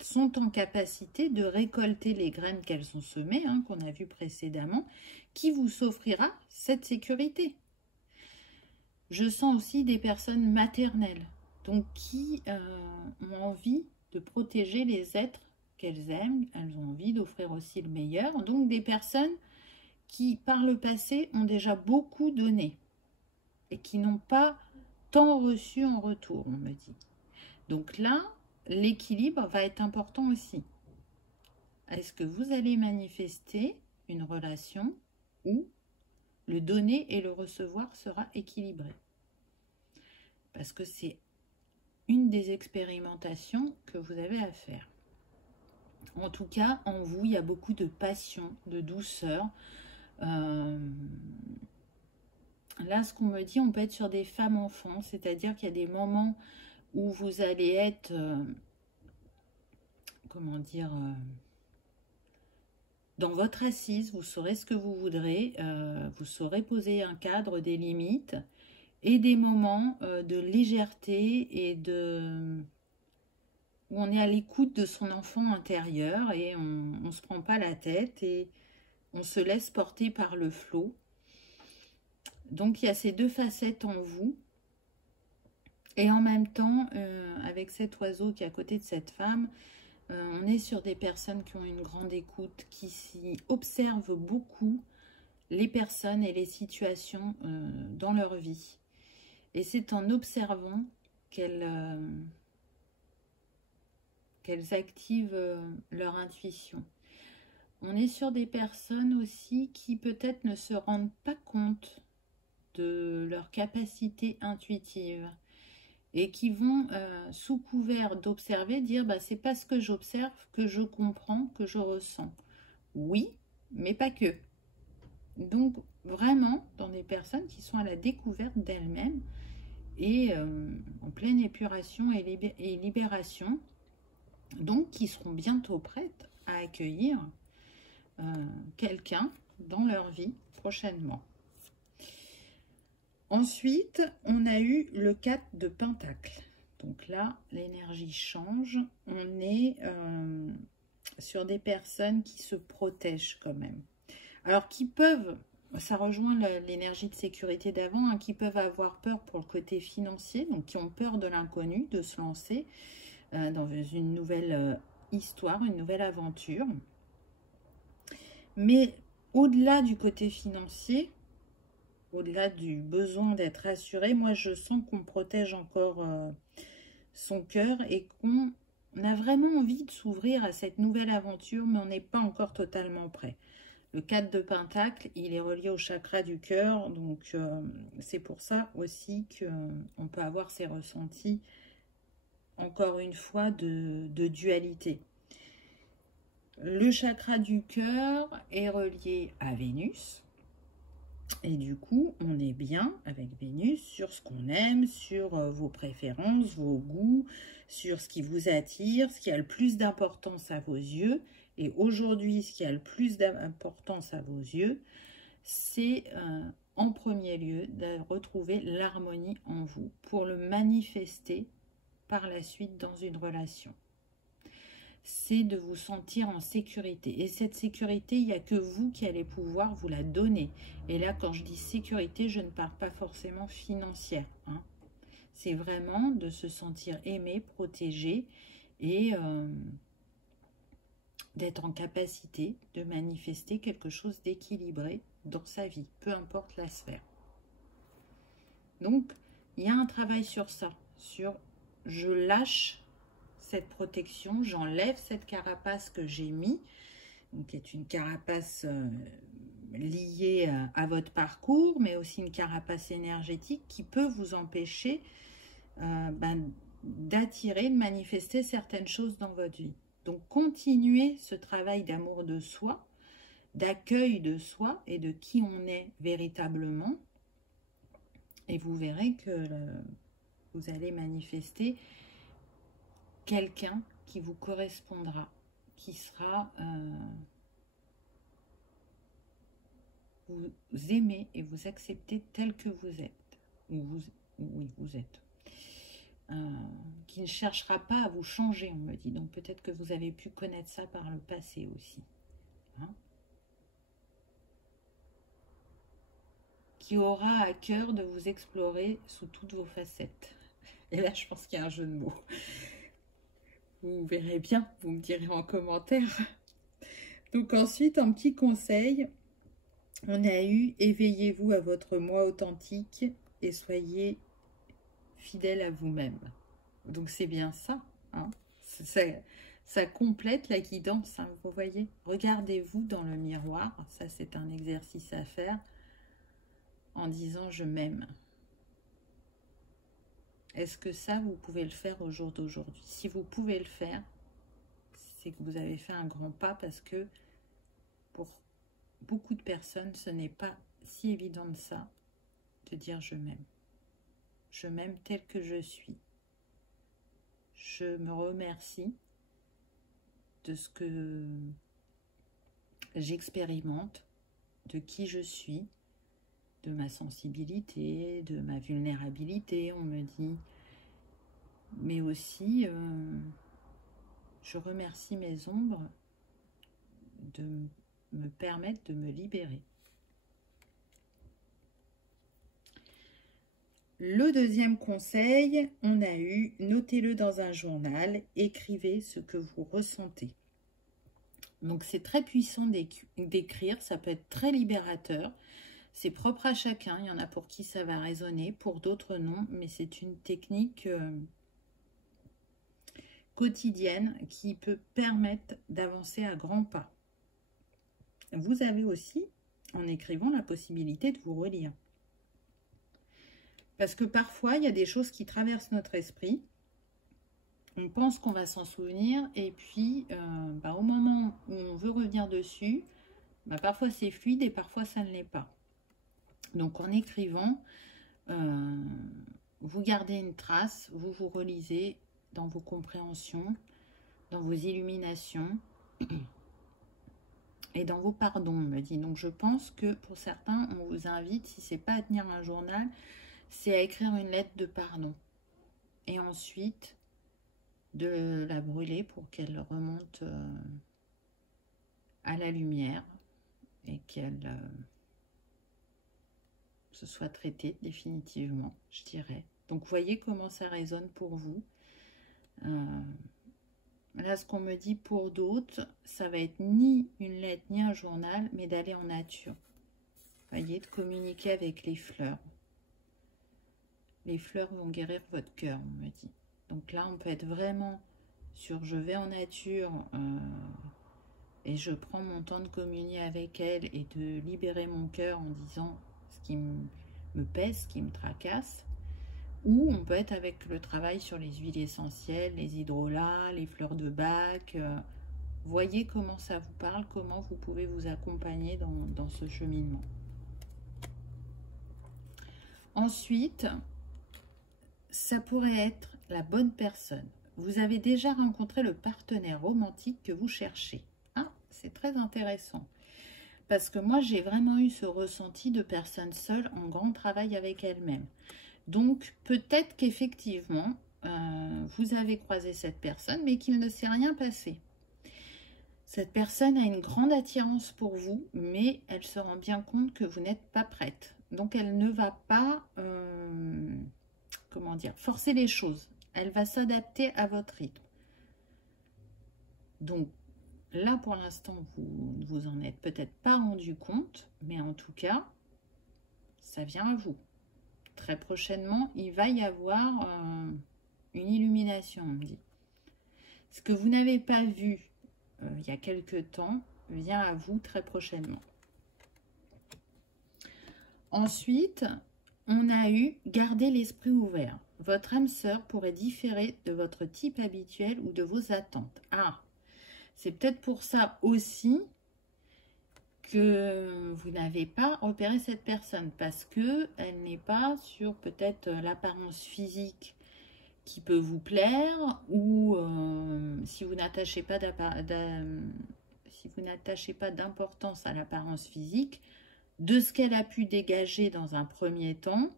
sont en capacité de récolter les graines qu'elles ont semées, hein, qu'on a vu précédemment, qui vous offrira cette sécurité. Je sens aussi des personnes maternelles, donc qui ont envie de protéger les êtres qu'elles aiment, elles ont envie d'offrir aussi le meilleur. Donc des personnes qui, par le passé, ont déjà beaucoup donné et qui n'ont pas tant reçu en retour, on me dit. Donc là, l'équilibre va être important aussi. Est-ce que vous allez manifester une relation où le donner et le recevoir sera équilibré? Parce que c'est une des expérimentations que vous avez à faire. En tout cas, en vous, il y a beaucoup de passion, de douceur. Là, ce qu'on me dit, on peut être sur des femmes-enfants, c'est-à-dire qu'il y a des moments où vous allez être, comment dire, dans votre assise, vous saurez ce que vous voudrez, vous saurez poser un cadre, des limites et des moments de légèreté et où on est à l'écoute de son enfant intérieur et on ne se prend pas la tête et on se laisse porter par le flot. Donc il y a ces deux facettes en vous. Et en même temps, avec cet oiseau qui est à côté de cette femme, on est sur des personnes qui ont une grande écoute, qui s'y observent beaucoup les personnes et les situations dans leur vie. Et c'est en observant qu'elles activent leur intuition. On est sur des personnes aussi qui peut-être ne se rendent pas compte de leur capacité intuitive et qui vont, sous couvert d'observer, dire bah, c'est parce que j'observe que je comprends, que je ressens. Oui, mais pas que. Donc, vraiment, dans des personnes qui sont à la découverte d'elles-mêmes et en pleine épuration et libération, donc qui seront bientôt prêtes à accueillir quelqu'un dans leur vie prochainement. Ensuite, on a eu le 4 de Pentacle. Donc là, l'énergie change. On est sur des personnes qui se protègent quand même. Alors, qui peuvent, ça rejoint l'énergie de sécurité d'avant, hein, qui peuvent avoir peur pour le côté financier, donc qui ont peur de l'inconnu, de se lancer dans une nouvelle histoire, une nouvelle aventure. Mais au-delà du côté financier, au-delà du besoin d'être assuré, moi je sens qu'on protège encore son cœur et qu'on a vraiment envie de s'ouvrir à cette nouvelle aventure, mais on n'est pas encore totalement prêt. Le 4 de Pentacle, il est relié au chakra du cœur, donc c'est pour ça aussi qu'on peut avoir ces ressentis, encore une fois, de dualité. Le chakra du cœur est relié à Vénus. Et du coup, on est bien avec Vénus sur ce qu'on aime, sur vos préférences, vos goûts, sur ce qui vous attire, ce qui a le plus d'importance à vos yeux. Et aujourd'hui, ce qui a le plus d'importance à vos yeux, c'est en premier lieu de retrouver l'harmonie en vous pour le manifester par la suite dans une relation. C'est de vous sentir en sécurité. Et cette sécurité, il n'y a que vous qui allez pouvoir vous la donner. Et là, quand je dis sécurité, je ne parle pas forcément financière. Hein. C'est vraiment de se sentir aimé, protégé et d'être en capacité de manifester quelque chose d'équilibré dans sa vie, peu importe la sphère. Donc, il y a un travail sur ça, sur je lâche cette protection, j'enlève cette carapace que j'ai mis, qui est une carapace liée à votre parcours, mais aussi une carapace énergétique qui peut vous empêcher d'attirer, de manifester certaines choses dans votre vie. Donc, continuez ce travail d'amour de soi, d'accueil de soi et de qui on est véritablement, et vous verrez que vous allez manifester quelqu'un qui vous correspondra, qui sera vous aimez et vous acceptez tel que vous êtes, vous êtes, qui ne cherchera pas à vous changer, on me dit. Donc peut-être que vous avez pu connaître ça par le passé aussi, hein, qui aura à cœur de vous explorer sous toutes vos facettes. Et là, je pense qu'il y a un jeu de mots. Vous verrez bien, vous me direz en commentaire. Donc ensuite, un petit conseil, on a eu « Éveillez-vous à votre moi authentique et soyez fidèle à vous-même ». Donc c'est bien ça, hein. Ça complète la guidance, hein, vous voyez. Regardez-vous dans le miroir, ça c'est un exercice à faire, en disant « je m'aime ». Est-ce que ça, vous pouvez le faire au jour d'aujourd'hui? Si vous pouvez le faire, c'est que vous avez fait un grand pas, parce que pour beaucoup de personnes, ce n'est pas si évident de ça, de dire je m'aime. Je m'aime tel que je suis. Je me remercie de ce que j'expérimente de qui je suis, de ma sensibilité, de ma vulnérabilité, on me dit. Mais aussi, je remercie mes ombres de me permettre de me libérer. Le deuxième conseil, on a eu, notez-le dans un journal, écrivez ce que vous ressentez. Donc c'est très puissant d'écrire, ça peut être très libérateur. C'est propre à chacun, il y en a pour qui ça va résonner, pour d'autres non, mais c'est une technique quotidienne qui peut permettre d'avancer à grands pas. Vous avez aussi, en écrivant, la possibilité de vous relire. Parce que parfois, il y a des choses qui traversent notre esprit. On pense qu'on va s'en souvenir et puis au moment où on veut revenir dessus, parfois c'est fluide et parfois ça ne l'est pas. Donc en écrivant, vous gardez une trace, vous vous relisez dans vos compréhensions, dans vos illuminations et dans vos pardons, on me dit. Donc je pense que pour certains, on vous invite, si ce n'est pas à tenir un journal, c'est à écrire une lettre de pardon. Et ensuite, de la brûler pour qu'elle remonte à la lumière et qu'elle se soit traitée définitivement, je dirais. Donc, voyez comment ça résonne pour vous. Là, ce qu'on me dit pour d'autres, ça va être ni une lettre, ni un journal, mais d'aller en nature. Voyez, de communiquer avec les fleurs. Les fleurs vont guérir votre cœur, on me dit. Donc là, on peut être vraiment sur je vais en nature et je prends mon temps de communier avec elle et de libérer mon cœur en disant ce qui me pèse, ce qui me tracasse. Ou on peut être avec le travail sur les huiles essentielles, les hydrolats, les fleurs de bac. Voyez comment ça vous parle, comment vous pouvez vous accompagner dans ce cheminement. Ensuite, ça pourrait être la bonne personne. Vous avez déjà rencontré le partenaire romantique que vous cherchez. Ah, c'est très intéressant. Parce que moi, j'ai vraiment eu ce ressenti de personne seule en grand travail avec elle-même. Donc, peut-être qu'effectivement, vous avez croisé cette personne, mais qu'il ne s'est rien passé. Cette personne a une grande attirance pour vous, mais elle se rend bien compte que vous n'êtes pas prête. Donc, elle ne va pas... comment dire, forcer les choses. Elle va s'adapter à votre rythme. Donc, là, pour l'instant, vous ne vous en êtes peut-être pas rendu compte, mais en tout cas, ça vient à vous. Très prochainement, il va y avoir une illumination, on me dit. Ce que vous n'avez pas vu il y a quelque temps vient à vous très prochainement. Ensuite, on a eu « Gardez l'esprit ouvert ». Votre âme sœur pourrait différer de votre type habituel ou de vos attentes. Ah, c'est peut-être pour ça aussi que vous n'avez pas repéré cette personne. Parce qu'elle n'est pas sur peut-être l'apparence physique qui peut vous plaire. Ou si vous n'attachez pas d'importance à l'apparence physique, de ce qu'elle a pu dégager dans un premier temps,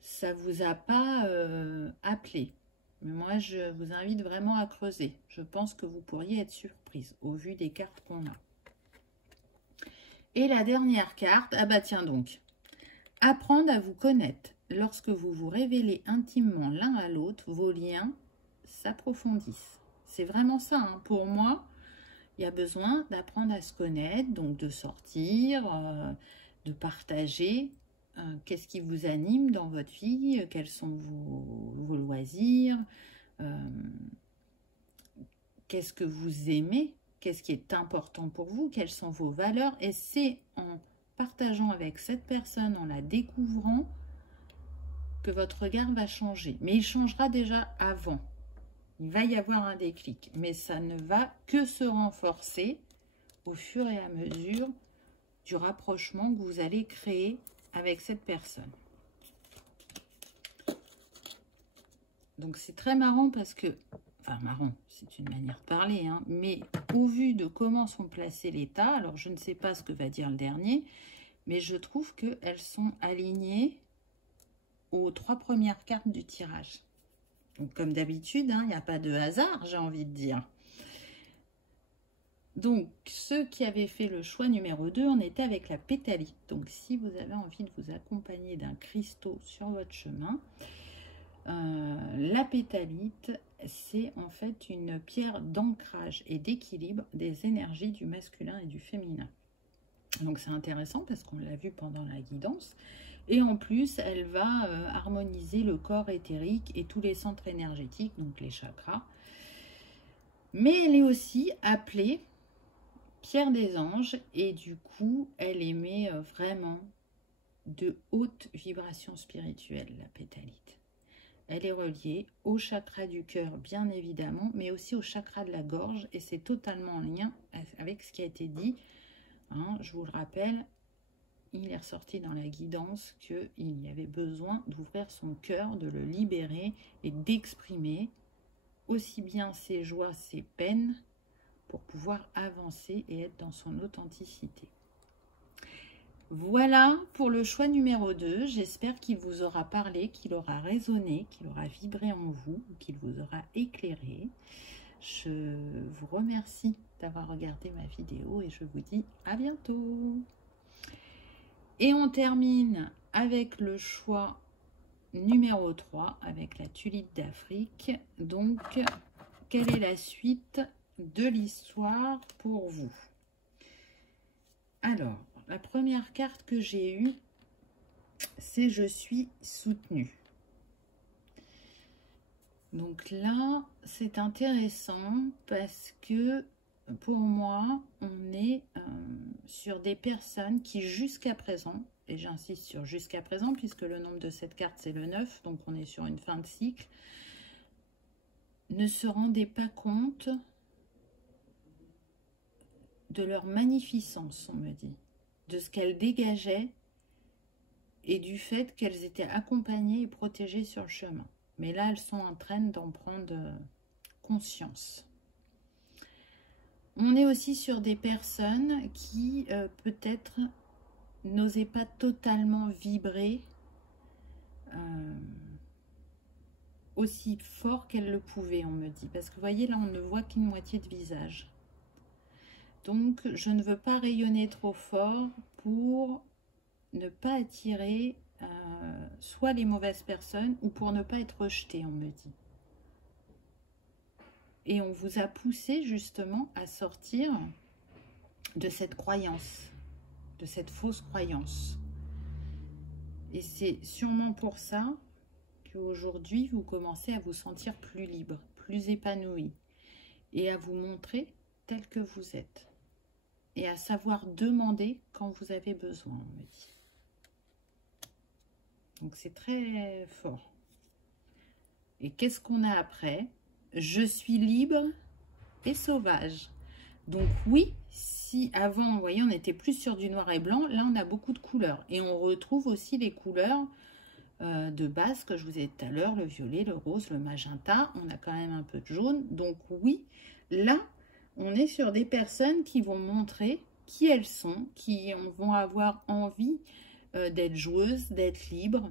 ça ne vous a pas appelé. Mais moi, je vous invite vraiment à creuser. Je pense que vous pourriez être surprise au vu des cartes qu'on a. Et la dernière carte, ah bah tiens donc, apprendre à vous connaître. Lorsque vous vous révélez intimement l'un à l'autre, vos liens s'approfondissent. C'est vraiment ça, hein. Pour moi, il y a besoin d'apprendre à se connaître, donc de sortir, de partager. Qu'est-ce qui vous anime dans votre vie? Quels sont vos loisirs? Qu'est-ce que vous aimez? Qu'est-ce qui est important pour vous? Quelles sont vos valeurs? Et c'est en partageant avec cette personne, en la découvrant, que votre regard va changer. Mais il changera déjà avant. Il va y avoir un déclic. Mais ça ne va que se renforcer au fur et à mesure du rapprochement que vous allez créer avec cette personne. Donc c'est très marrant parce que Enfin, marron, c'est une manière de parler, hein, mais au vu de comment sont placés les tas, alors je ne sais pas ce que va dire le dernier, mais je trouve qu'elles sont alignées aux 3 premières cartes du tirage. Donc, comme d'habitude, hein, il n'y a pas de hasard, j'ai envie de dire. Donc, ceux qui avaient fait le choix numéro 2, on était avec la pétalite. Donc, si vous avez envie de vous accompagner d'un cristaux sur votre chemin, la pétalite, c'est en fait une pierre d'ancrage et d'équilibre des énergies du masculin et du féminin. Donc, c'est intéressant parce qu'on l'a vu pendant la guidance. Et en plus, elle va harmoniser le corps éthérique et tous les centres énergétiques, donc les chakras. Mais elle est aussi appelée pierre des anges et du coup, elle émet vraiment de hautes vibrations spirituelles, la pétalite. Elle est reliée au chakra du cœur, bien évidemment, mais aussi au chakra de la gorge et c'est totalement en lien avec ce qui a été dit. Hein, je vous le rappelle, il est ressorti dans la guidance qu'il y avait besoin d'ouvrir son cœur, de le libérer et d'exprimer aussi bien ses joies, ses peines, pour pouvoir avancer et être dans son authenticité. Voilà pour le choix numéro 2. J'espère qu'il vous aura parlé, qu'il aura résonné, qu'il aura vibré en vous, qu'il vous aura éclairé. Je vous remercie d'avoir regardé ma vidéo et je vous dis à bientôt. Et on termine avec le choix numéro 3, avec la tulipe d'Afrique. Donc, quelle est la suite de l'histoire pour vous? Alors, la première carte que j'ai eue, c'est « Je suis soutenue ». Donc là, c'est intéressant parce que pour moi, on est sur des personnes qui jusqu'à présent, et j'insiste sur jusqu'à présent puisque le nombre de cette carte c'est le 9, donc on est sur une fin de cycle, ne se rendaient pas compte de leur magnificence, on me dit, de ce qu'elles dégageaient et du fait qu'elles étaient accompagnées et protégées sur le chemin. Mais là, elles sont en train d'en prendre conscience. On est aussi sur des personnes qui peut-être n'osaient pas totalement vibrer aussi fort qu'elles le pouvaient, on me dit. Parce que vous voyez, là, on ne voit qu'une moitié de visage. Donc, je ne veux pas rayonner trop fort pour ne pas attirer soit les mauvaises personnes ou pour ne pas être rejeté, on me dit. Et on vous a poussé justement à sortir de cette croyance, de cette fausse croyance. Et c'est sûrement pour ça qu'aujourd'hui, vous commencez à vous sentir plus libre, plus épanoui et à vous montrer tel que vous êtes. Et à savoir demander quand vous avez besoin, on me dit. Donc c'est très fort. Et qu'est-ce qu'on a après? Je suis libre et sauvage. Donc oui, si avant, vous voyez, on était plus sur du noir et blanc, là on a beaucoup de couleurs. Et on retrouve aussi les couleurs de base que je vous ai dit tout à l'heure, le violet, le rose, le magenta. On a quand même un peu de jaune. Donc oui, là, on est sur des personnes qui vont montrer qui elles sont, qui vont avoir envie d'être joueuses, d'être libres,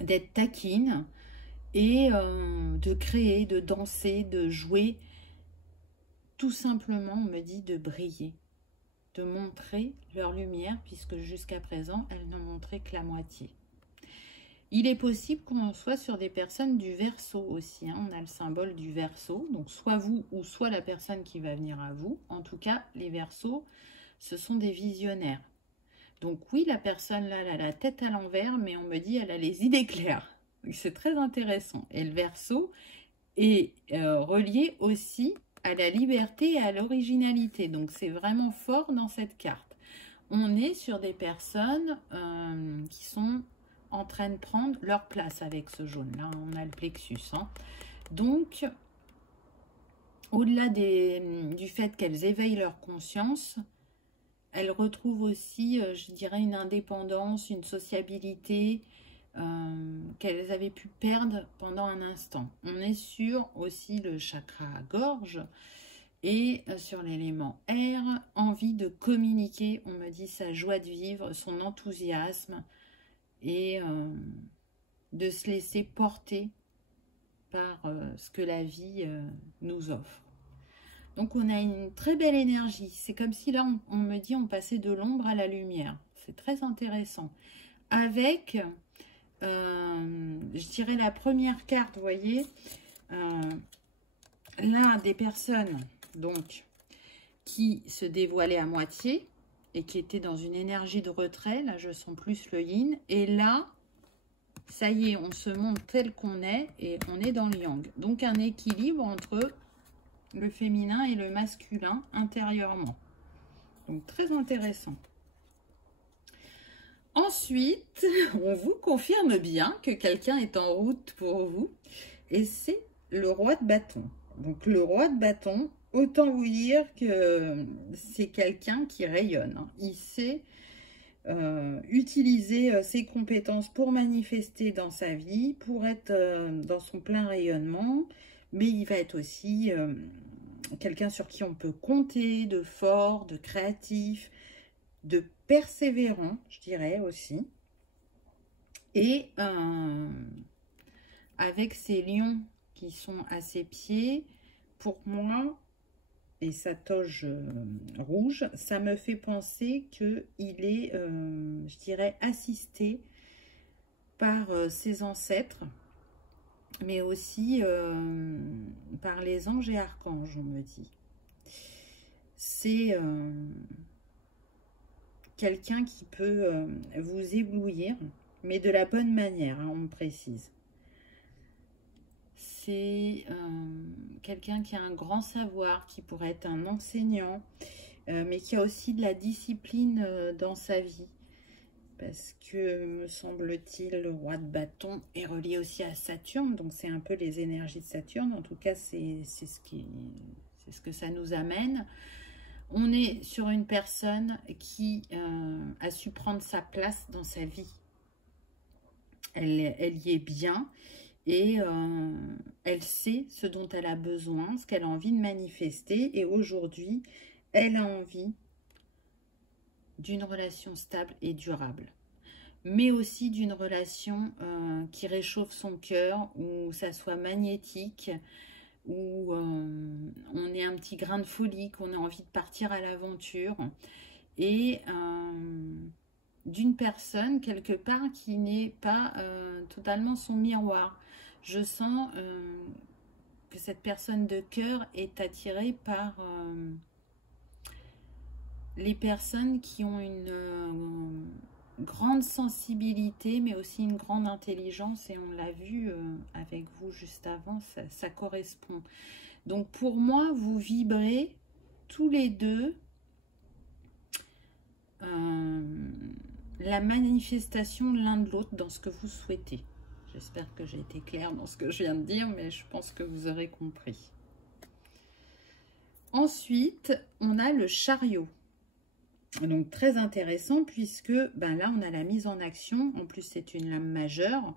d'être taquines et de créer, de danser, de jouer. Tout simplement, on me dit de briller, de montrer leur lumière, puisque jusqu'à présent, elles n'ont montré que la moitié. Il est possible qu'on soit sur des personnes du Verseau aussi. Hein. On a le symbole du Verseau, donc soit vous ou soit la personne qui va venir à vous. En tout cas, les Verseaux, ce sont des visionnaires. Donc oui, la personne là, elle a la tête à l'envers, mais on me dit elle a les idées claires. C'est très intéressant. Et le Verseau est relié aussi à la liberté et à l'originalité. Donc c'est vraiment fort dans cette carte. On est sur des personnes qui sont en train de prendre leur place avec ce jaune. Là, on a le plexus. Hein. Donc, au-delà du fait qu'elles éveillent leur conscience, elles retrouvent aussi, je dirais, une indépendance, une sociabilité, qu'elles avaient pu perdre pendant un instant. On est sur aussi le chakra gorge et sur l'élément air, envie de communiquer, on me dit sa joie de vivre, son enthousiasme et de se laisser porter par ce que la vie nous offre. Donc on a une très belle énergie. C'est comme si là on me dit on passait de l'ombre à la lumière. C'est très intéressant. Avec, je dirais la première carte, vous voyez, là des personnes donc qui se dévoilaient à moitié et qui étaient dans une énergie de retrait. Là je sens plus le yin. Et là, ça y est, on se montre tel qu'on est et on est dans le yang. Donc un équilibre entre le féminin et le masculin intérieurement. Donc très intéressant. Ensuite, on vous confirme bien que quelqu'un est en route pour vous. Et c'est le roi de bâton. Donc le roi de bâton, autant vous dire que c'est quelqu'un qui rayonne. Il sait utiliser ses compétences pour manifester dans sa vie, pour être dans son plein rayonnement. Mais il va être aussi quelqu'un sur qui on peut compter, de fort, de créatif, de persévérant, je dirais aussi. Et avec ces lions qui sont à ses pieds, pour moi, et sa toge rouge, ça me fait penser qu'il est, je dirais, assisté par ses ancêtres, mais aussi par les anges et archanges, on me dit. C'est quelqu'un qui peut vous éblouir, mais de la bonne manière, hein, on me précise. C'est quelqu'un qui a un grand savoir, qui pourrait être un enseignant, mais qui a aussi de la discipline dans sa vie. Parce que, me semble-t-il, le roi de bâton est relié aussi à Saturne. Donc, c'est un peu les énergies de Saturne. En tout cas, c'est ce que ça nous amène. On est sur une personne qui a su prendre sa place dans sa vie. Elle y est bien. Et elle sait ce dont elle a besoin, ce qu'elle a envie de manifester. Et aujourd'hui, elle a envie d'une relation stable et durable. Mais aussi d'une relation qui réchauffe son cœur, où ça soit magnétique, où on ait un petit grain de folie, qu'on a envie de partir à l'aventure. Et d'une personne, quelque part, qui n'est pas totalement son miroir. Je sens que cette personne de cœur est attirée par les personnes qui ont une grande sensibilité, mais aussi une grande intelligence. Et on l'a vu avec vous juste avant, ça correspond. Donc pour moi, vous vibrez tous les deux la manifestation l'un de l'autre dans ce que vous souhaitez. J'espère que j'ai été claire dans ce que je viens de dire, mais je pense que vous aurez compris. Ensuite, on a le chariot. Donc, très intéressant puisque ben là, on a la mise en action. En plus, c'est une lame majeure.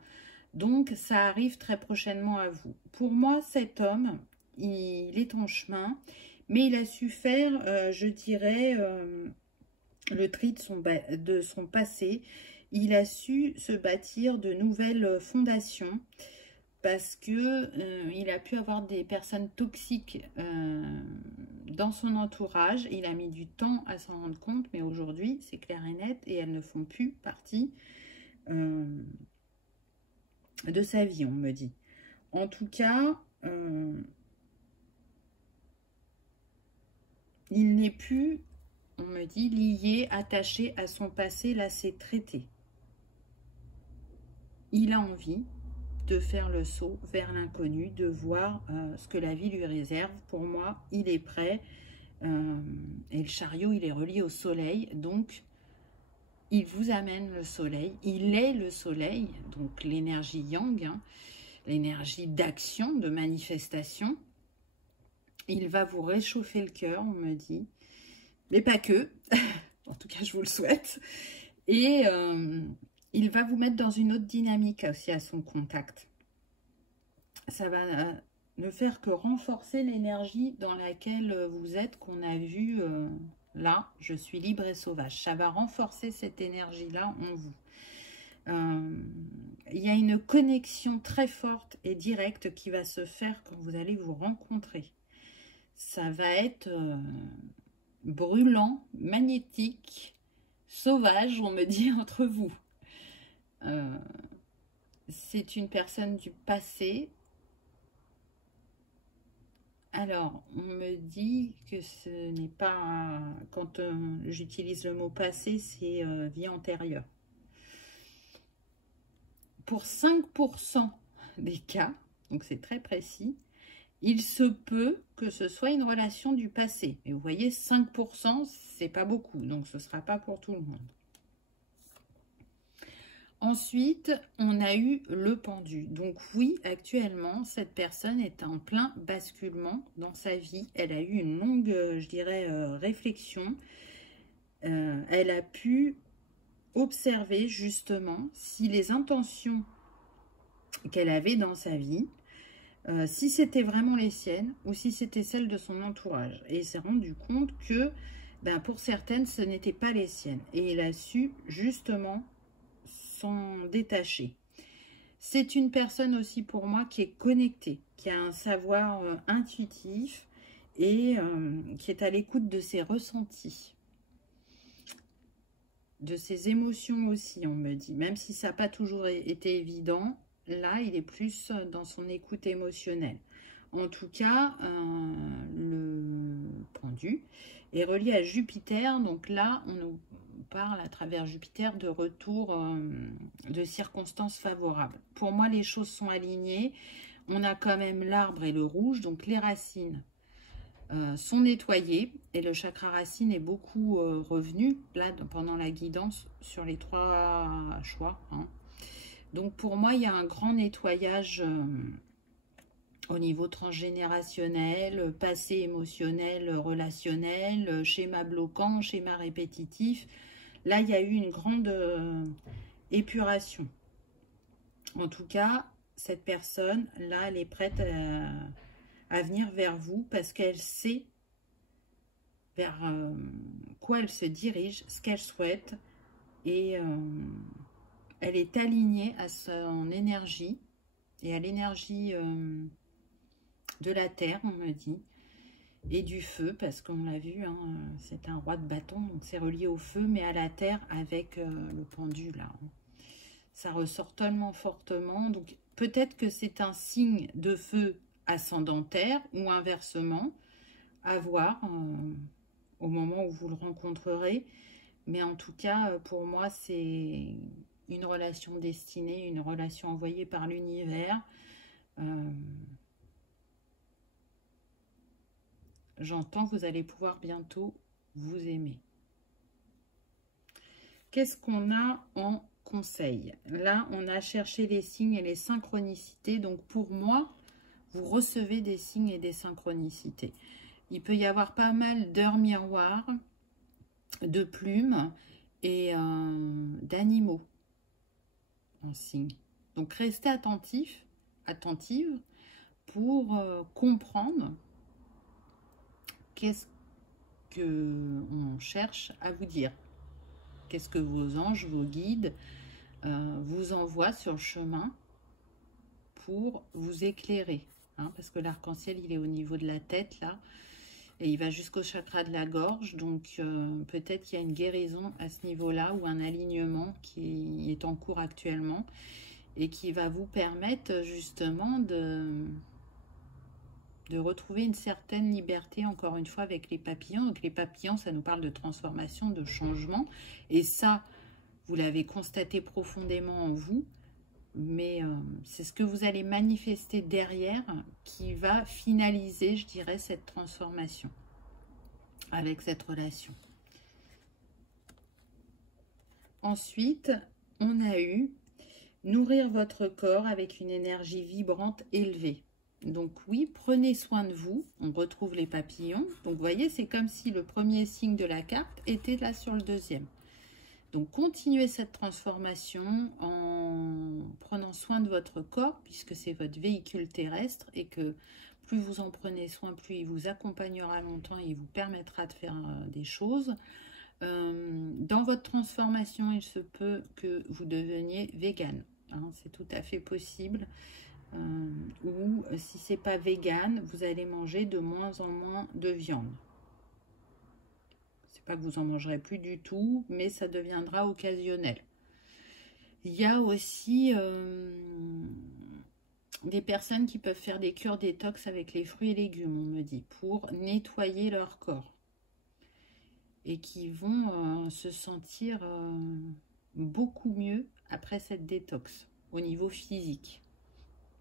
Donc, ça arrive très prochainement à vous. Pour moi, cet homme, il est en chemin, mais il a su faire, je dirais, le tri de son passé. Il a su se bâtir de nouvelles fondations parce que il a pu avoir des personnes toxiques dans son entourage. Il a mis du temps à s'en rendre compte, mais aujourd'hui, c'est clair et net et elles ne font plus partie de sa vie, on me dit. En tout cas, il n'est plus, on me dit, lié, attaché à son passé. Là, c'est traité. Il a envie de faire le saut vers l'inconnu, de voir ce que la vie lui réserve. Pour moi, il est prêt. Et le chariot, il est relié au soleil. Donc, il vous amène le soleil. Il est le soleil, donc l'énergie yang, hein, l'énergie d'action, de manifestation. Il va vous réchauffer le cœur, on me dit. Mais pas que. En tout cas, je vous le souhaite. Et il va vous mettre dans une autre dynamique aussi à son contact. Ça va ne faire que renforcer l'énergie dans laquelle vous êtes, qu'on a vu là, je suis libre et sauvage. Ça va renforcer cette énergie-là en vous. Il y a une connexion très forte et directe qui va se faire quand vous allez vous rencontrer. Ça va être brûlant, magnétique, sauvage, on me dit, entre vous. C'est une personne du passé. Alors, on me dit que ce n'est pas... Quand j'utilise le mot passé, c'est vie antérieure. Pour 5% des cas, donc c'est très précis, il se peut que ce soit une relation du passé. Et vous voyez, 5%, c'est pas beaucoup, donc ce ne sera pas pour tout le monde. Ensuite, on a eu le pendu. Donc oui, actuellement, cette personne est en plein basculement dans sa vie. Elle a eu une longue, je dirais, réflexion. Elle a pu observer justement si les intentions qu'elle avait dans sa vie, si c'était vraiment les siennes ou si c'était celles de son entourage. Et il s'est rendu compte que pour certaines, ce n'était pas les siennes. Et il a su justement s'en détacher. C'est une personne aussi pour moi qui est connectée, qui a un savoir intuitif et qui est à l'écoute de ses ressentis, de ses émotions aussi, on me dit. Même si ça n'a pas toujours été évident, là, il est plus dans son écoute émotionnelle. En tout cas, le pendu est relié à Jupiter. Donc là, on nous parle à travers Jupiter de retour de circonstances favorables. Pour moi, les choses sont alignées. On a quand même l'arbre et le rouge, donc les racines sont nettoyées et le chakra racine est beaucoup revenu là pendant la guidance sur les 3 choix. Donc pour moi, il y a un grand nettoyage au niveau transgénérationnel, passé émotionnel, relationnel, schéma bloquant, schéma répétitif. Là, il y a eu une grande épuration. En tout cas, cette personne, là, elle est prête à venir vers vous parce qu'elle sait vers quoi elle se dirige, ce qu'elle souhaite. Et elle est alignée à son énergie et à l'énergie de la terre, on me dit. Et du feu, parce qu'on l'a vu, c'est un roi de bâton, donc c'est relié au feu, mais à la terre avec le pendu, là. Ça ressort tellement fortement, donc peut-être que c'est un signe de feu ascendant-terre, ou inversement, à voir au moment où vous le rencontrerez. Mais en tout cas, pour moi, c'est une relation destinée, une relation envoyée par l'univers. J'entends que vous allez pouvoir bientôt vous aimer. Qu'est-ce qu'on a en conseil? Là, on a cherché les signes et les synchronicités. Donc, pour moi, vous recevez des signes et des synchronicités. Il peut y avoir pas mal d'heures miroirs, de plumes et d'animaux en signe. Donc, restez attentif, attentive pour comprendre qu'est-ce qu'on cherche à vous dire. Qu'est-ce que vos anges, vos guides vous envoient sur le chemin pour vous éclairer. Parce que l'arc-en-ciel, il est au niveau de la tête, là. Et il va jusqu'au chakra de la gorge. Donc, peut-être qu'il y a une guérison à ce niveau-là ou un alignement qui est en cours actuellement et qui va vous permettre justement de retrouver une certaine liberté, encore une fois, avec les papillons. Donc, les papillons, ça nous parle de transformation, de changement. Et ça, vous l'avez constaté profondément en vous. Mais c'est ce que vous allez manifester derrière qui va finaliser, je dirais, cette transformation avec cette relation. Ensuite, on a eu nourrir votre corps avec une énergie vibrante élevée. Donc oui, prenez soin de vous. On retrouve les papillons. Donc vous voyez, c'est comme si le premier signe de la carte était là sur le deuxième. Donc, continuez cette transformation en prenant soin de votre corps, puisque c'est votre véhicule terrestre et que plus vous en prenez soin, plus il vous accompagnera longtemps et il vous permettra de faire des choses. Dans votre transformation, il se peut que vous deveniez vegan. Hein, c'est tout à fait possible. Ou si c'est pas vegan, vous allez manger de moins en moins de viande. C'est pas que vous en mangerez plus du tout, mais ça deviendra occasionnel. Il y a aussi des personnes qui peuvent faire des cures détox avec les fruits et légumes, on me dit, pour nettoyer leur corps. Et qui vont se sentir beaucoup mieux après cette détox, au niveau physique,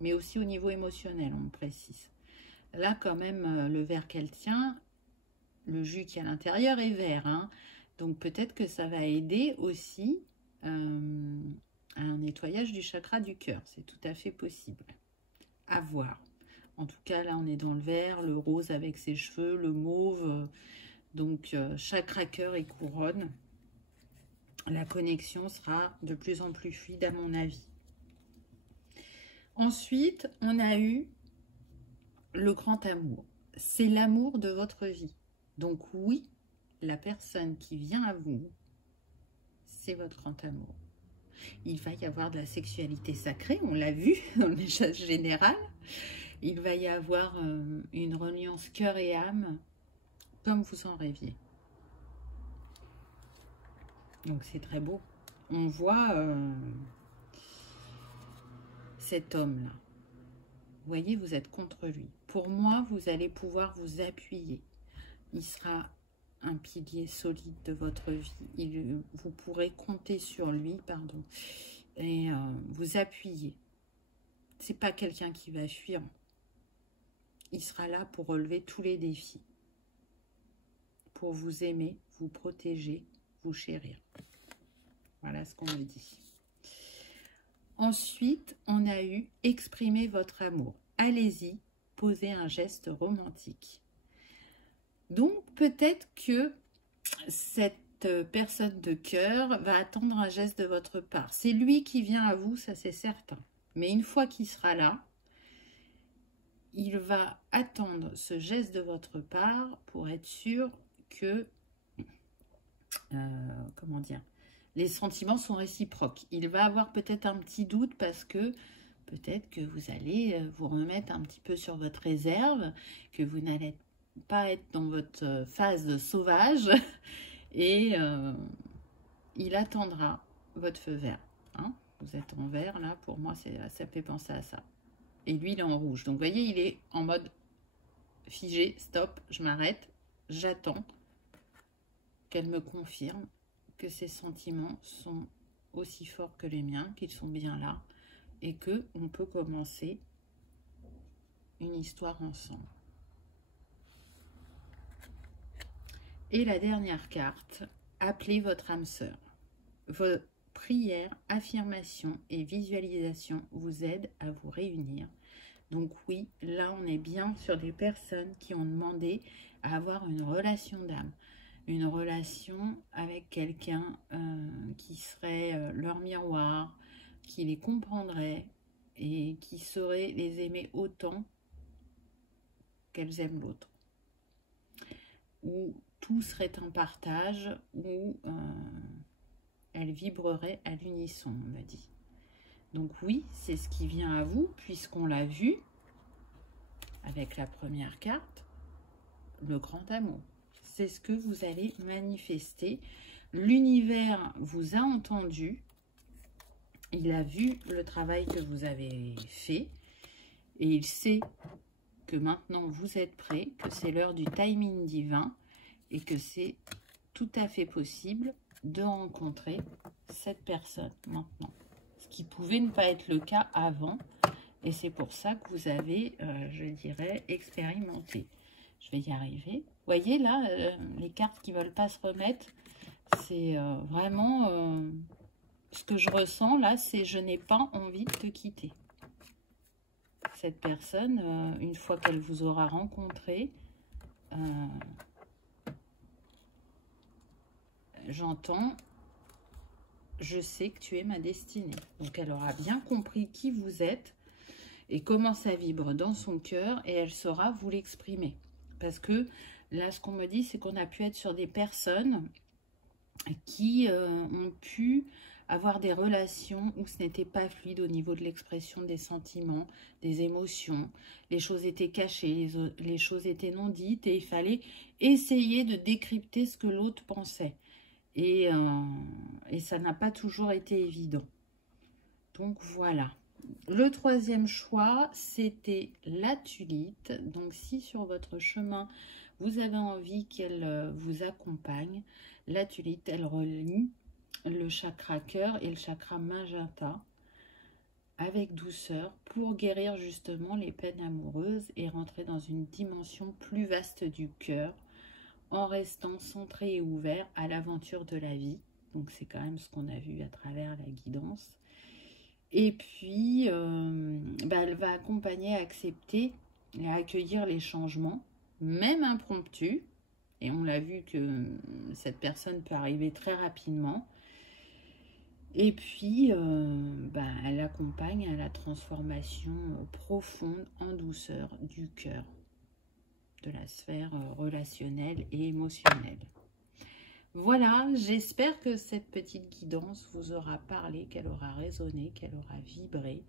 mais aussi au niveau émotionnel, on me précise. Là, quand même, le verre qu'elle tient, le jus qui est à l'intérieur est vert, hein, donc peut-être que ça va aider aussi à un nettoyage du chakra du cœur, c'est tout à fait possible. À voir. En tout cas, là, on est dans le vert, le rose avec ses cheveux, le mauve. Donc, chakra cœur et couronne. La connexion sera de plus en plus fluide, à mon avis. Ensuite, on a eu le grand amour. C'est l'amour de votre vie. Donc, oui, la personne qui vient à vous, c'est votre grand amour. Il va y avoir de la sexualité sacrée, on l'a vu dans le message général. Il va y avoir une reliance cœur et âme, comme vous en rêviez. Donc c'est très beau. On voit cet homme-là. Vous voyez, vous êtes contre lui. Pour moi, vous allez pouvoir vous appuyer. Il sera un pilier solide de votre vie. Vous pourrez compter sur lui, pardon, et vous appuyer. C'est pas quelqu'un qui va fuir. Il sera là pour relever tous les défis, pour vous aimer, vous protéger, vous chérir. Voilà ce qu'on me dit. Ensuite, on a eu exprimer votre amour. Allez-y, posez un geste romantique. Donc, peut-être que cette personne de cœur va attendre un geste de votre part. C'est lui qui vient à vous, ça c'est certain. Mais une fois qu'il sera là, il va attendre ce geste de votre part pour être sûr que, comment dire, les sentiments sont réciproques. Il va avoir peut-être un petit doute parce que peut-être que vous allez vous remettre un petit peu sur votre réserve, que vous n'allez pas être dans votre phase de sauvage et il attendra votre feu vert. Hein, vous êtes en vert, là, pour moi, ça fait penser à ça. Et lui, il est en rouge. Donc, vous voyez, il est en mode figé, stop, je m'arrête, j'attends qu'elle me confirme que ses sentiments sont aussi forts que les miens, qu'ils sont bien là, et que on peut commencer une histoire ensemble. Et la dernière carte, appelez votre âme sœur. Vos prières, affirmations et visualisations vous aident à vous réunir. Donc oui, là on est bien sur des personnes qui ont demandé à avoir une relation d'âme. Une relation avec quelqu'un qui serait leur miroir, qui les comprendrait et qui saurait les aimer autant qu'elles aiment l'autre. Où tout serait un partage, où elles vibreraient à l'unisson, on me dit. Donc oui, c'est ce qui vient à vous, puisqu'on l'a vu avec la première carte, le grand amour. C'est ce que vous allez manifester. L'univers vous a entendu. Il a vu le travail que vous avez fait. Et il sait que maintenant vous êtes prêts, que c'est l'heure du timing divin et que c'est tout à fait possible de rencontrer cette personne maintenant. Ce qui pouvait ne pas être le cas avant. Et c'est pour ça que vous avez, je dirais, expérimenté. Je vais y arriver. Vous voyez là, les cartes qui ne veulent pas se remettre, c'est vraiment ce que je ressens là, c'est je n'ai pas envie de te quitter. Cette personne, une fois qu'elle vous aura rencontré, j'entends je sais que tu es ma destinée. Donc, elle aura bien compris qui vous êtes et comment ça vibre dans son cœur et elle saura vous l'exprimer. Parce que là, ce qu'on me dit, c'est qu'on a pu être sur des personnes qui ont pu avoir des relations où ce n'était pas fluide au niveau de l'expression des sentiments, des émotions. Les choses étaient cachées, les choses étaient non dites et il fallait essayer de décrypter ce que l'autre pensait. Et ça n'a pas toujours été évident. Donc voilà. Le troisième choix, c'était la tulipe. Donc si sur votre chemin, vous avez envie qu'elle vous accompagne, la tulipe, elle relie le chakra cœur et le chakra magenta avec douceur pour guérir justement les peines amoureuses et rentrer dans une dimension plus vaste du cœur en restant centré et ouvert à l'aventure de la vie. Donc c'est quand même ce qu'on a vu à travers la guidance. Et puis, elle va accompagner, accepter et accueillir les changements, même impromptus. Et on l'a vu que cette personne peut arriver très rapidement. Et puis, elle accompagne à la transformation profonde en douceur du cœur, de la sphère relationnelle et émotionnelle. Voilà, j'espère que cette petite guidance vous aura parlé, qu'elle aura résonné, qu'elle aura vibré.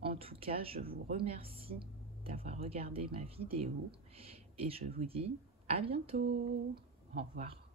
En tout cas, je vous remercie d'avoir regardé ma vidéo et je vous dis à bientôt. Au revoir.